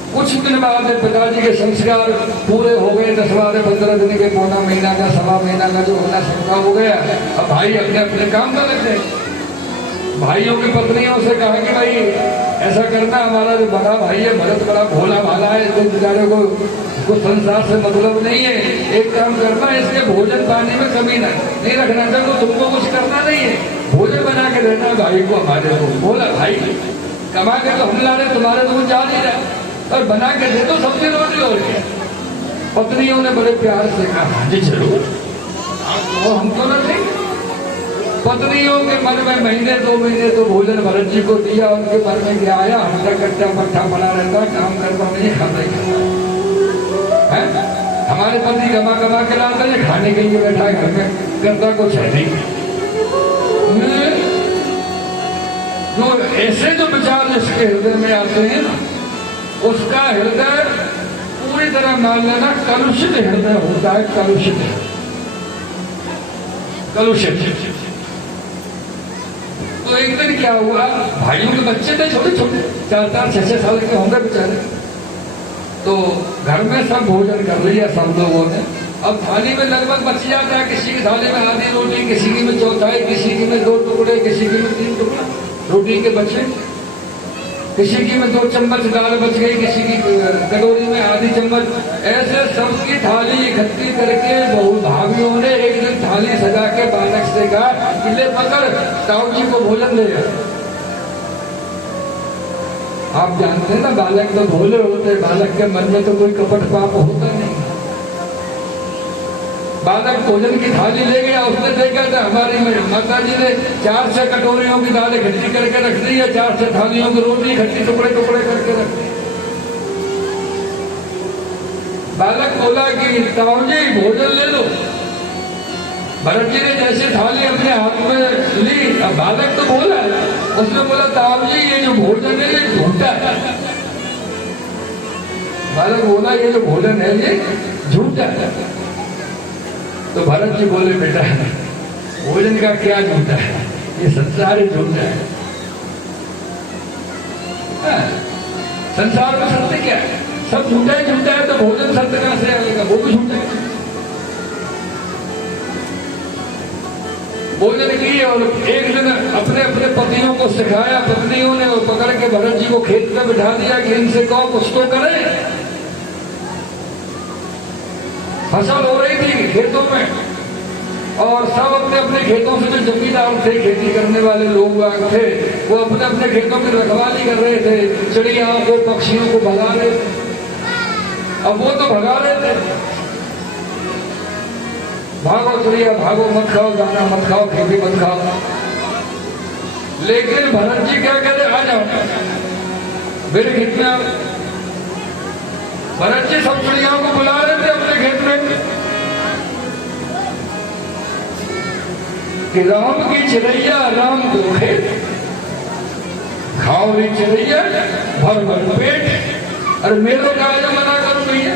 कुछ दिन बाद पिताजी के संस्कार पूरे हो गए, 10-12-15 दिन के, पौना महीना का, 1.25 महीना का जो होना संस्कार हो गया। अब भाई अपने अपने काम कर लेते। भाइयों की पत्नियों से कहा कि भाई ऐसा करना, हमारा जो बड़ा भाई है भरत बड़ा भोला भाला है, तो बेचारे को कुछ संसार से मतलब नहीं है, एक काम करना, इसके भोजन पानी में कमी नहीं रखना चाहिए, तो तुमको कुछ करना नहीं है, भोजन बना के देना भाई को, हमारे को। बोला भाई कमा के तो हम ला रहे, तुम्हारे तो जा नहीं रहा, और बना के दे दो, सब्जी रोटी हो रही है। पत्नियों ने बड़े प्यार से कहा, हाँ जी जरूर, वो हमको ना नहीं, पत्नियों के मन में महीने 2 महीने तो भोजन भरत जी को दिया, उनके मन में क्या आया, हट्टा कट्टा मट्ठा बना रहता, काम करता नहीं, खाता है। हमारे पति कमा कमा के लाता है, खाने के लिए बैठा है घर में, करता कुछ है नहीं। जो ऐसे जो विचार जिसके हृदय में आते हैं ना, उसका हृदय पूरी तरह मान लेना कलुषित हृदय होता है, कलुषित कलुषित। तो एक दिन क्या हुआ, भाइयों के बच्चे थे छोटे छोटे, 4-4, 6-6 साल के होंगे बेचारे। तो घर में सब भोजन कर लिया सब लोगों ने। अब थाली में लगभग बच जाता है, किसी की थाली में आधी रोटी, किसी की में चौथाई, किसी की में 2 टुकड़े, किसी की में 3 टुकड़ा रोटी के बचे, किसी की में 2 चम्मच दाल बच गई, किसी की कटोरी में आधी चम्मच। ऐसे सबकी थाली इकट्ठी करके बहु भाभियों ने एक दिन थाली सजा के बालक से कहा कि ले पकड़, ताऊ जी को भोजन ले जा। आप जानते हैं ना, बालक तो भोले होते, बालक के मन में तो कोई कपट पाप होता नहीं। बालक भोजन की थाली ले गया, उसने देखा था हमारी माता जी ने 4-6 कटोरियों की दाल इकट्ठी करके रख दी है, 4-6 थालियों की रोटी इकट्ठी टुकड़े टुकड़े करके रख दी। बालक बोला कि ताऊ जी भोजन ले लो। भरत जी ने जैसे थाली अपने हाथ में ली, अब बालक तो बोला, उसने बोला ताऊ जी ये जो भोजन है ये झूठा है। बालक बोला ये जो भोजन है ये झूठा है। तो भरत जी बोले बेटा भोजन का क्या झूठा है, ये संसार ही झूठा है। संसार में सत्य क्या है, सब झूठा ही झूठा है, तो भोजन सत्य कहां से आएगा, वो भी झूठा है। भोजन की और एक दिन अपने अपने पतियों को सिखाया, पत्नियों ने पकड़ के भरत जी को खेत में बिठा दिया कि इनसे कहो कुछ तो करें। फसल हो रही थी खेतों में और सब अपने अपने खेतों से, जो जमींदार थे, खेती करने वाले लोग थे, वो अपने अपने खेतों की रखवाली कर रहे थे, चिड़ियाओं को पक्षियों को भगा रहे थे। अब वो तो भगा रहे थे, भागो चिड़िया भागो, मत खाओ दाना, मत खाओ खेती, मत खाओ। लेकिन भरत जी क्या कहते, आ जाओ मेरे खेत में। भरत जी सब चिड़ियाओं को बुला रहे थे अपने खेत में कि राम की चिड़ैया राम को खेत, खाओ री चिड़ैया भर भर पेट। अरे मेरे का मना करो भैया,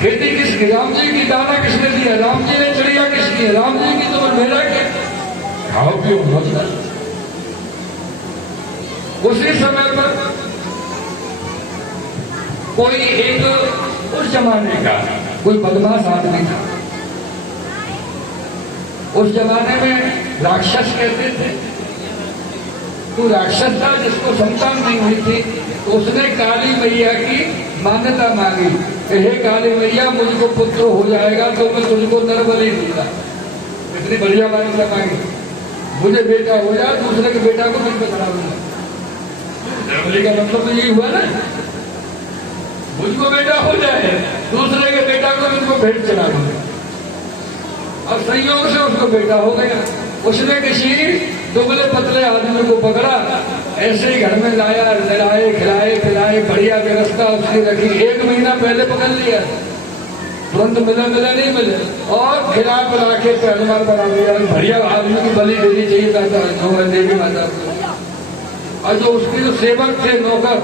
खेती किसकी, राम जी की, दाना किसने दिया, राम जी ने, चिड़िया किसकी है, राम जी की, तो मेरा क्या, खाओ पियो भोजन। उसी समय पर कोई एक उस जमाने का कोई बदमाश आदमी था। उस जमाने में राक्षस कहते थे, तो राक्षस था जिसको संतान नहीं हुई थी, तो उसने काली मैया की मान्यता मांगी, हे काली मैया मुझको पुत्र हो जाएगा तो मैं तुझको नर बलि दूंगा। इतनी बढ़िया मान्यता मांगी, मुझे बेटा हो जाए दूसरे के बेटा को मैं बता दूंगा। नर बलि का मतलब तो यही हुआ ना, मुझको बेटा हो जाए दूसरे के बेटा को मुझको भेंट चला दूंगा। और संयोग से उसको बेटा हो गया। उसने किसी दुबले पतले आदमी को पकड़ा, ऐसे ही घर में लाया, नहलाए खिलाए पिलाए, बढ़िया व्यवस्था उसकी रखी। 1 महीना पहले पकड़ लिया, तुरंत मिला नहीं मिले, और खिला पिला के पहलवान बना दिया। बढ़िया आदमी की बलि देनी चाहिए था जो देवी माता को। और जो उसके जो सेवक थे, नौकर,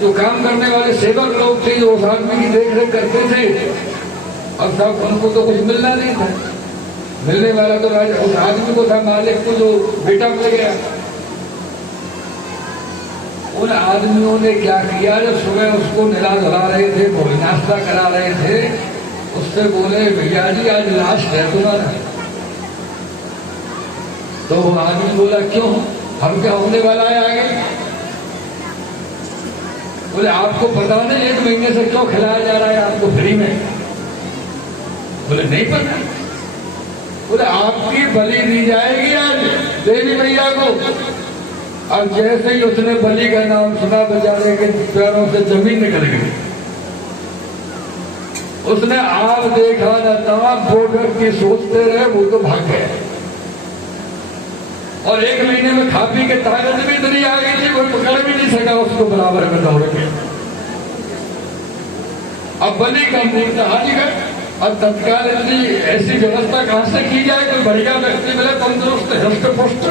जो काम करने वाले सेवक लोग थे, जो उस आदमी की देख रेख करते थे, अब सब उनको तो कुछ मिलना नहीं था। मिलने वाला तो उस आदमी को था, मालिक को, जो बेटा मिल गया। उन आदमियों ने क्या किया, जब सुबह उसको नहला धुला रहे थे, भोजन नाश्ता करा रहे थे, उससे बोले भैया जी आज लास्ट है तुम्हारा। तो वो आदमी बोला क्यों, हम क्या होने वाला है आगे। बोले आपको पता नहीं 1 महीने से क्यों खिलाया जा रहा है आपको फ्री में। बोले नहीं पता। बोले आपकी बलि दी जाएगी आज देवी मैया को। और जैसे ही उसने बलि का नाम सुना, बेचारे के पैरों से जमीन निकल गई। उसने आप देखा न तमाम बोर्डर की सोचते रहे, वो तो भाग गया। और 1 महीने में खा पी के ताकत भी इतनी आ गई थी, कोई पकड़ भी नहीं सका उसको बराबर में दौड़ के। अब बलि का मुहूर्त आ गया। अब तत्काल इतनी ऐसी व्यवस्था कहां से की जाए, कोई बढ़िया व्यक्ति मिले, तंदुरुस्त हृष्ट पुष्ट।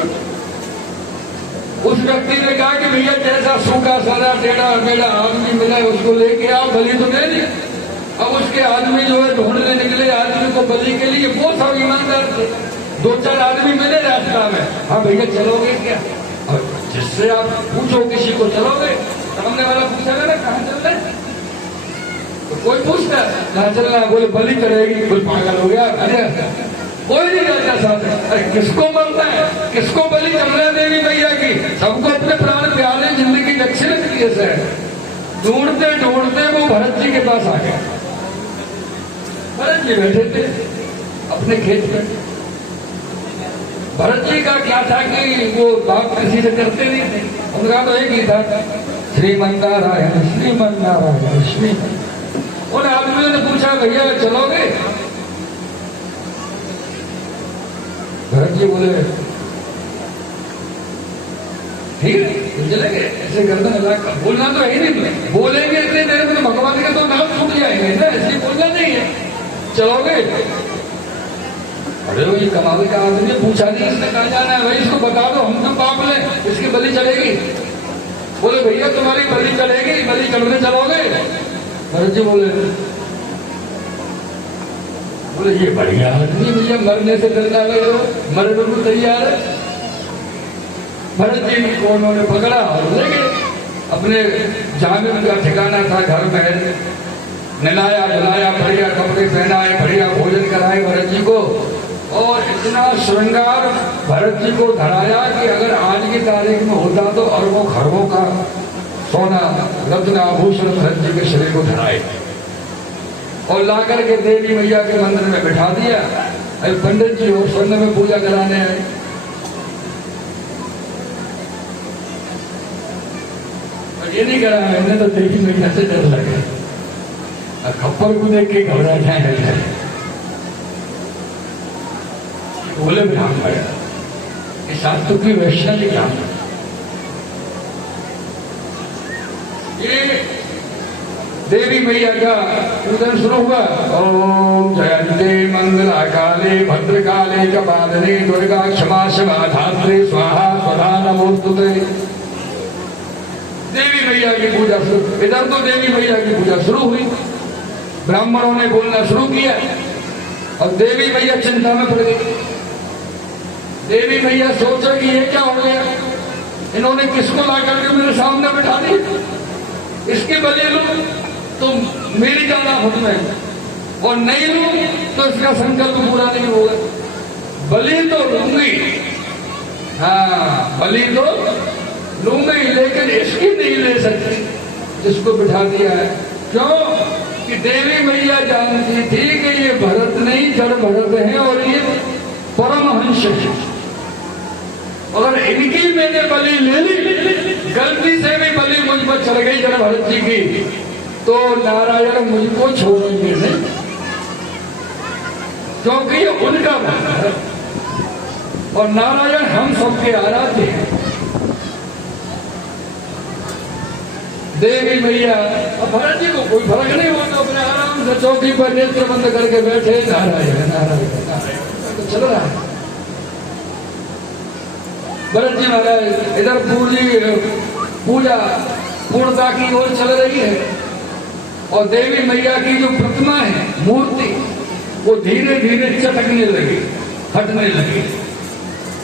उस व्यक्ति ने कहा कि भैया जैसा सूखा सारा टेढ़ा मेढ़ा आदमी मिला उसको लेके आओ, बलि तो दे दी। अब उसके आदमी जो है ढूंढने निकले आदमी को बलि के लिए, वो सब ईमानदार थे। 2-4 आदमी मिले रास्ता में, हाँ भैया चलोगे क्या? और जिससे आप पूछो किसी को चलोगे, सामने वाला पूछेगा ना कहाँ चल रहे, तो कोई पूछता है कहाँ चल रहा है, बोले बलि करेगी, कोई पागल हो गया, अरे कोई नहीं रहता साथ। अरे किसको मरना है, किसको बलि करना है देवी मैया की? सबको अपने प्राण प्यारे, जिंदगी अच्छी लगती है सर। ढूंढते ढूंढते वो भरत जी के पास आ गया। भरत जी बैठे थे अपने खेत में। भरत जी का क्या था कि वो बाप किसी से करते नहीं थे, उनका तो एक ही था, श्रीमन्नारायण श्रीमन्नारायण श्री। उन आदमियों ने पूछा भैया चलोगे? भरत जी बोले ठीक है चलेंगे। ऐसे गर्दन हिला, बोलना तो है ही नहीं, बोलेंगे इतनी देर में भगवान के तो नाम छूट जाएंगे ना, ऐसे बोलना नहीं है। चलोगे? अरे वो ये कमाल का आदमी, पूछा नहीं इसने कहा जाना है, भाई इसको बता दो, हम तो पाप लें, इसकी बलि चलेगी। बोले भैया तुम्हारी बलि चलेगी, बलि करने चलोगे? भरत जी बोले ये बढ़िया आदमी भैया, मरने से डरना लगे हो, मरने को तैयार है। भरत जी को उन्होंने पकड़ा और ले गए अपने जहां भी उनका ठिकाना था, घर में नहलाया धुलाया, बढ़िया कपड़े पहनाए, बढ़िया भोजन कराए भरत जी को। और इतना श्रृंगार भरत जी को धराया कि अगर आज की तारीख में होता तो अरबों खरबों का सोना रत्न आभूषण भरत जी के शरीर को धराए और ला करके देवी मैया के मंदिर में बिठा दिया। अरे पंडित जी हो, स्वर्ण में पूजा कराने आए। ये नहीं करा मैंने, तो देवी मैया से डर लगा, खप्पर को देख के घबरा जाए। बोले ब्राह्मण इस आत्म की वैष्णवी क्या? ये देवी मैया का पूजन शुरू हुआ। ओम जयंते मंगला काले भद्रकाले कपालिनी दुर्गा क्षमा शिवा धात्री स्वाहा स्वधा नमोस्तुते। देवी मैया की पूजा शुरू। इधर तो देवी मैया की पूजा शुरू हुई, ब्राह्मणों ने बोलना शुरू किया और देवी मैया चिंता में पड़ गई। देवी मैया सोचा कि ये क्या हो गया, इन्होंने किसको ला करके मेरे सामने बिठा दी, इसकी बलि लूं तो मेरी ज्यादा हुक्म है, और नहीं लूं तो इसका संकल्प पूरा नहीं होगा। बलि तो लूंगी, हाँ बलि तो लूंगी, लेकिन इसकी नहीं ले सकती जिसको बिठा दिया है। क्यों कि देवी मैया जानती थी कि ये भरत नहीं जड़ भरत है और ये परमहंस है। अगर इनकी मैंने बलि ले ली, गलती से भी बलि मुझ पर चढ़ गई जड़ भरत जी की, तो नारायण मुझको छोड़ेंगे नहीं, क्योंकि ये उनका मन है और नारायण हम सबके आराध्य हैं। देवी मैया अब भरत जी को कोई फर्क नहीं होता, अपने आराम से चौकी पर नेत्र बंद करके बैठे, नारायण नारायण नारायण तो चल रहा है। भरत जी महाराज इधर पूजा पूर्णता की ओर चल रही है और देवी मैया की जो प्रतिमा है, मूर्ति, वो धीरे धीरे चटकने लगी, हटने लगी।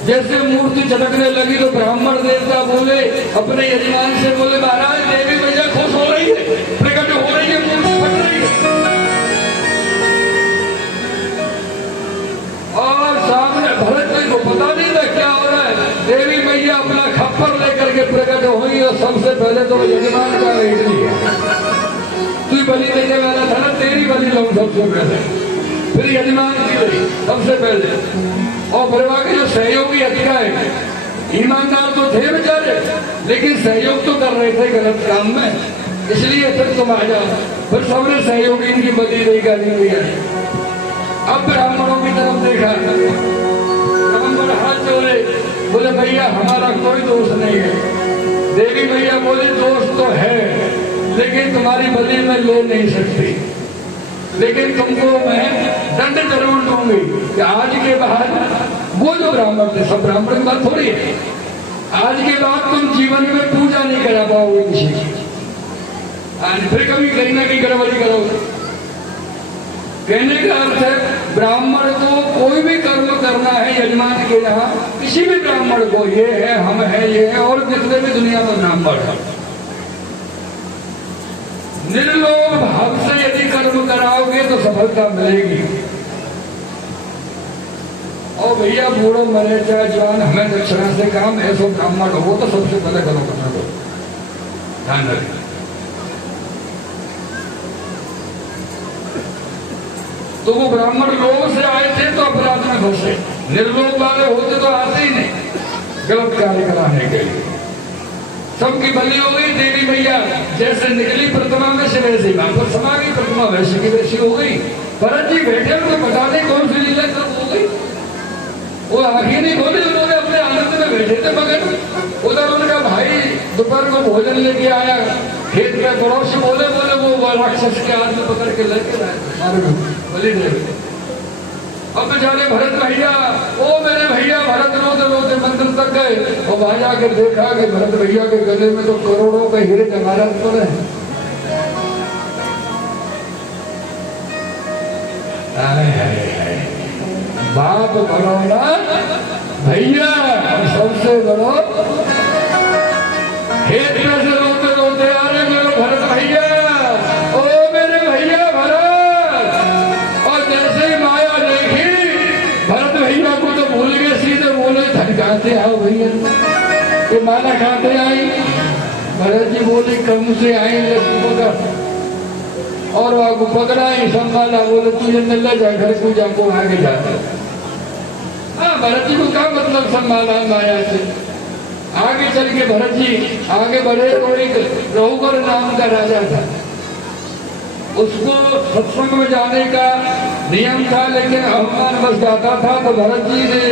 जैसे मूर्ति चटकने लगी तो ब्राह्मण देवता बोले अपने यजमान से, बोले महाराज देवी मैया खुश हो रही है, प्रकट हो रही है, मूर्ति फट रही है। और सामने भरत जी को पता नहीं था क्या हो रहा है। देवी मैया अपना खप्पर लेकर के प्रकट हुई और सबसे पहले तो यजमान का रेट लिया, तू बलि देने वाला था ना, तेरी बलि लो सबसे पहले, फिर यजमान की बलि सबसे पहले। और परिवार के जो सहयोगी अधिकारी ईमानदार तो थे बेचारे, लेकिन सहयोग तो कर रहे थे गलत काम में, इसलिए फिर तुम आ जाओ। फिर सबने सहयोगी इनकी बदली नहीं करनी हुई है। अब ब्राह्मणों की तरफ देखा, ब्राह्मण हाथ जोड़े, बोले भैया हमारा कोई दोष नहीं है। देवी भैया बोली दोष तो है, लेकिन तुम्हारी बलि मैं ले नहीं सकती, लेकिन तुमको मैं दंड जरूर दूंगी कि आज के बाद वो जो ब्राह्मण थे, सब ब्राह्मण की बात थोड़ी है, आज के बाद तुम जीवन में पूजा नहीं करा पाओगे किसी की, आज फिर कभी कहीं ना कहीं गड़बड़ी करोगे। कहने का अर्थ है ब्राह्मण को कोई भी कर्म करना है यजमान के यहाँ, किसी भी ब्राह्मण को, ये है हम है ये है और जितने भी दुनिया में ब्राह्मण है, निर्लोभ भाव से यदि कर्म कराओगे तो सफलता मिलेगी। और भैया बूढ़ो मरे चाहे जवान, हमें दक्षिणा से काम, ऐसा ब्राह्मण हो तो सबसे पहले कर्म करना दो, ध्यान रखिए। तो वो ब्राह्मण लोभ से आए थे तो अपराध में फंसे, निर्लोभ वाले होते तो आते ही नहीं गलत कार्य कराने के लिए। सबकी बलि हो गई, देवी मैया जैसे निकली प्रतिमा में से वैसे ही वापस समा गई, प्रतिमा वैसे की वैसी हो गई। भरत जी बैठे उनको बता दें कौन सी लीला कब हो गई, वो आगे नहीं बोले, उन्होंने अपने आनंद में बैठे थे मगर। उधर उनका भाई दोपहर को भोजन लेके आया, खेत में पड़ोस बोले बोले वो राक्षस के हाथ में पकड़ के लेके आए बलि देव। अब बेचारे भरत भैया, ओ मेरे भैया भरत रोते रोते मंदिर तक गए और वहां जाकर देखा कि भरत भैया के गले में तो करोड़ों के हीरे जवाहरात पड़े हैं। बाप बड़ो ना भैया, सबसे बड़ो खेत में से रोते रोते आ रहे मेरे भरत भैया, ओ मेरे भैया भरत। और जैसे ही माया देखी भरत भैया को तो भूल गए, सीधे बोले धनकाते आओ भैया, ये माला खाते आई। भरत जी बोले कम से आएंगे और वो पकड़ा ही संभाला, बोले तुझे मिल जा घर को जाको आगे जाता। हाँ, भरत जी को क्या मतलब संभाला माया से। आगे चल के भरत जी आगे बढ़े तो एक रघुवर नाम का राजा था, उसको सत्संग में जाने का नियम था, लेकिन अभिमान बस जाता था। तो भरत जी ने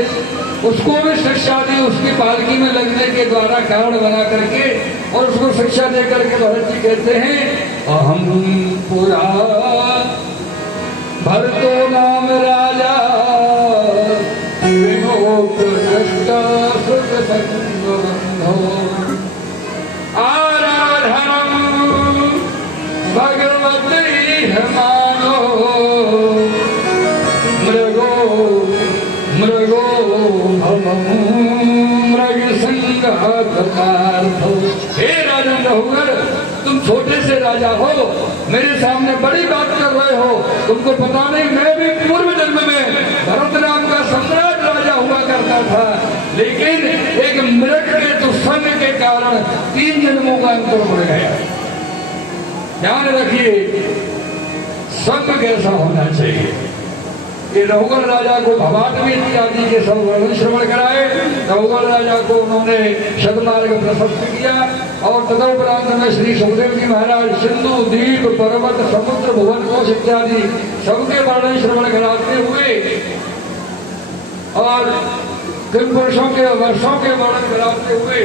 उसको भी शिक्षा दी, उसकी पालकी में लगने के द्वारा कारण बना करके, और उसको शिक्षा दे करके भरत जी कहते हैं अहम पुरा भरतो नाम राजा आराधनम भगवती मानो मृगो मृगो मृग संघार्थो। हे राजन रघुवर, तुम छोटे से राजा हो, मेरे सामने बड़ी बात कर रहे हो। तुमको पता नहीं मैं भी पूर्व जन्म में भरत नाम का सम्राट राजा हुआ करता था, लेकिन एक मृग के दुष्संग के कारण 3 जन्मों का अंतर बढ़ गया। ध्यान रखिए संग कैसा होना चाहिए। ये रघुवर राजा को भवाटवी इत्यादि के सब वर्णन श्रवण कराए। रघुवर राजा को उन्होंने सदमार्ग प्रशस्त किया और तदुपरांत में श्री सुखदेव जी महाराज सिंधु द्वीप पर्वत समुद्र भुवन कोश इत्यादि सबके वर्णन श्रवण कराते हुए और किन पुरुषों के वर्षों के वर्णन कराते हुए,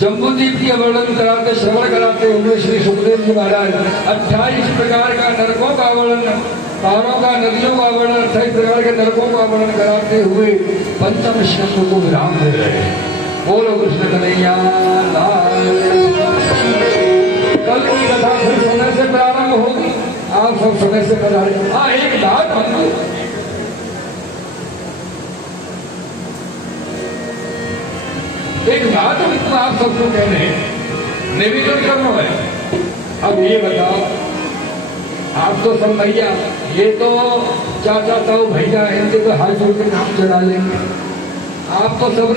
जम्बूद्वीप के वर्णन कराते श्रवण कराते हुए श्री सुखदेव जी महाराज 28 प्रकार का नरकों का वर्णन, पहाड़ों का नदियों का वर्णन, 28 प्रकार के नरकों का वर्णन कराते हुए 5वें स्कंद को विराम दे रहे हैं। बोलो कृष्ण कन्हैया लाल। कल की कथा फिर सुनने से प्रारंभ होगी, आप सब समय से बता रहे। हाँ, एक बात बंधु, एक बात आप सबको कहने निवेदन करना है। अब ये बताओ, आप तो सब भैया, ये तो चाचा ताऊ भैया, इनके तो हाथ जोड़ के नाम चढ़ा लेंगे। आप तो सब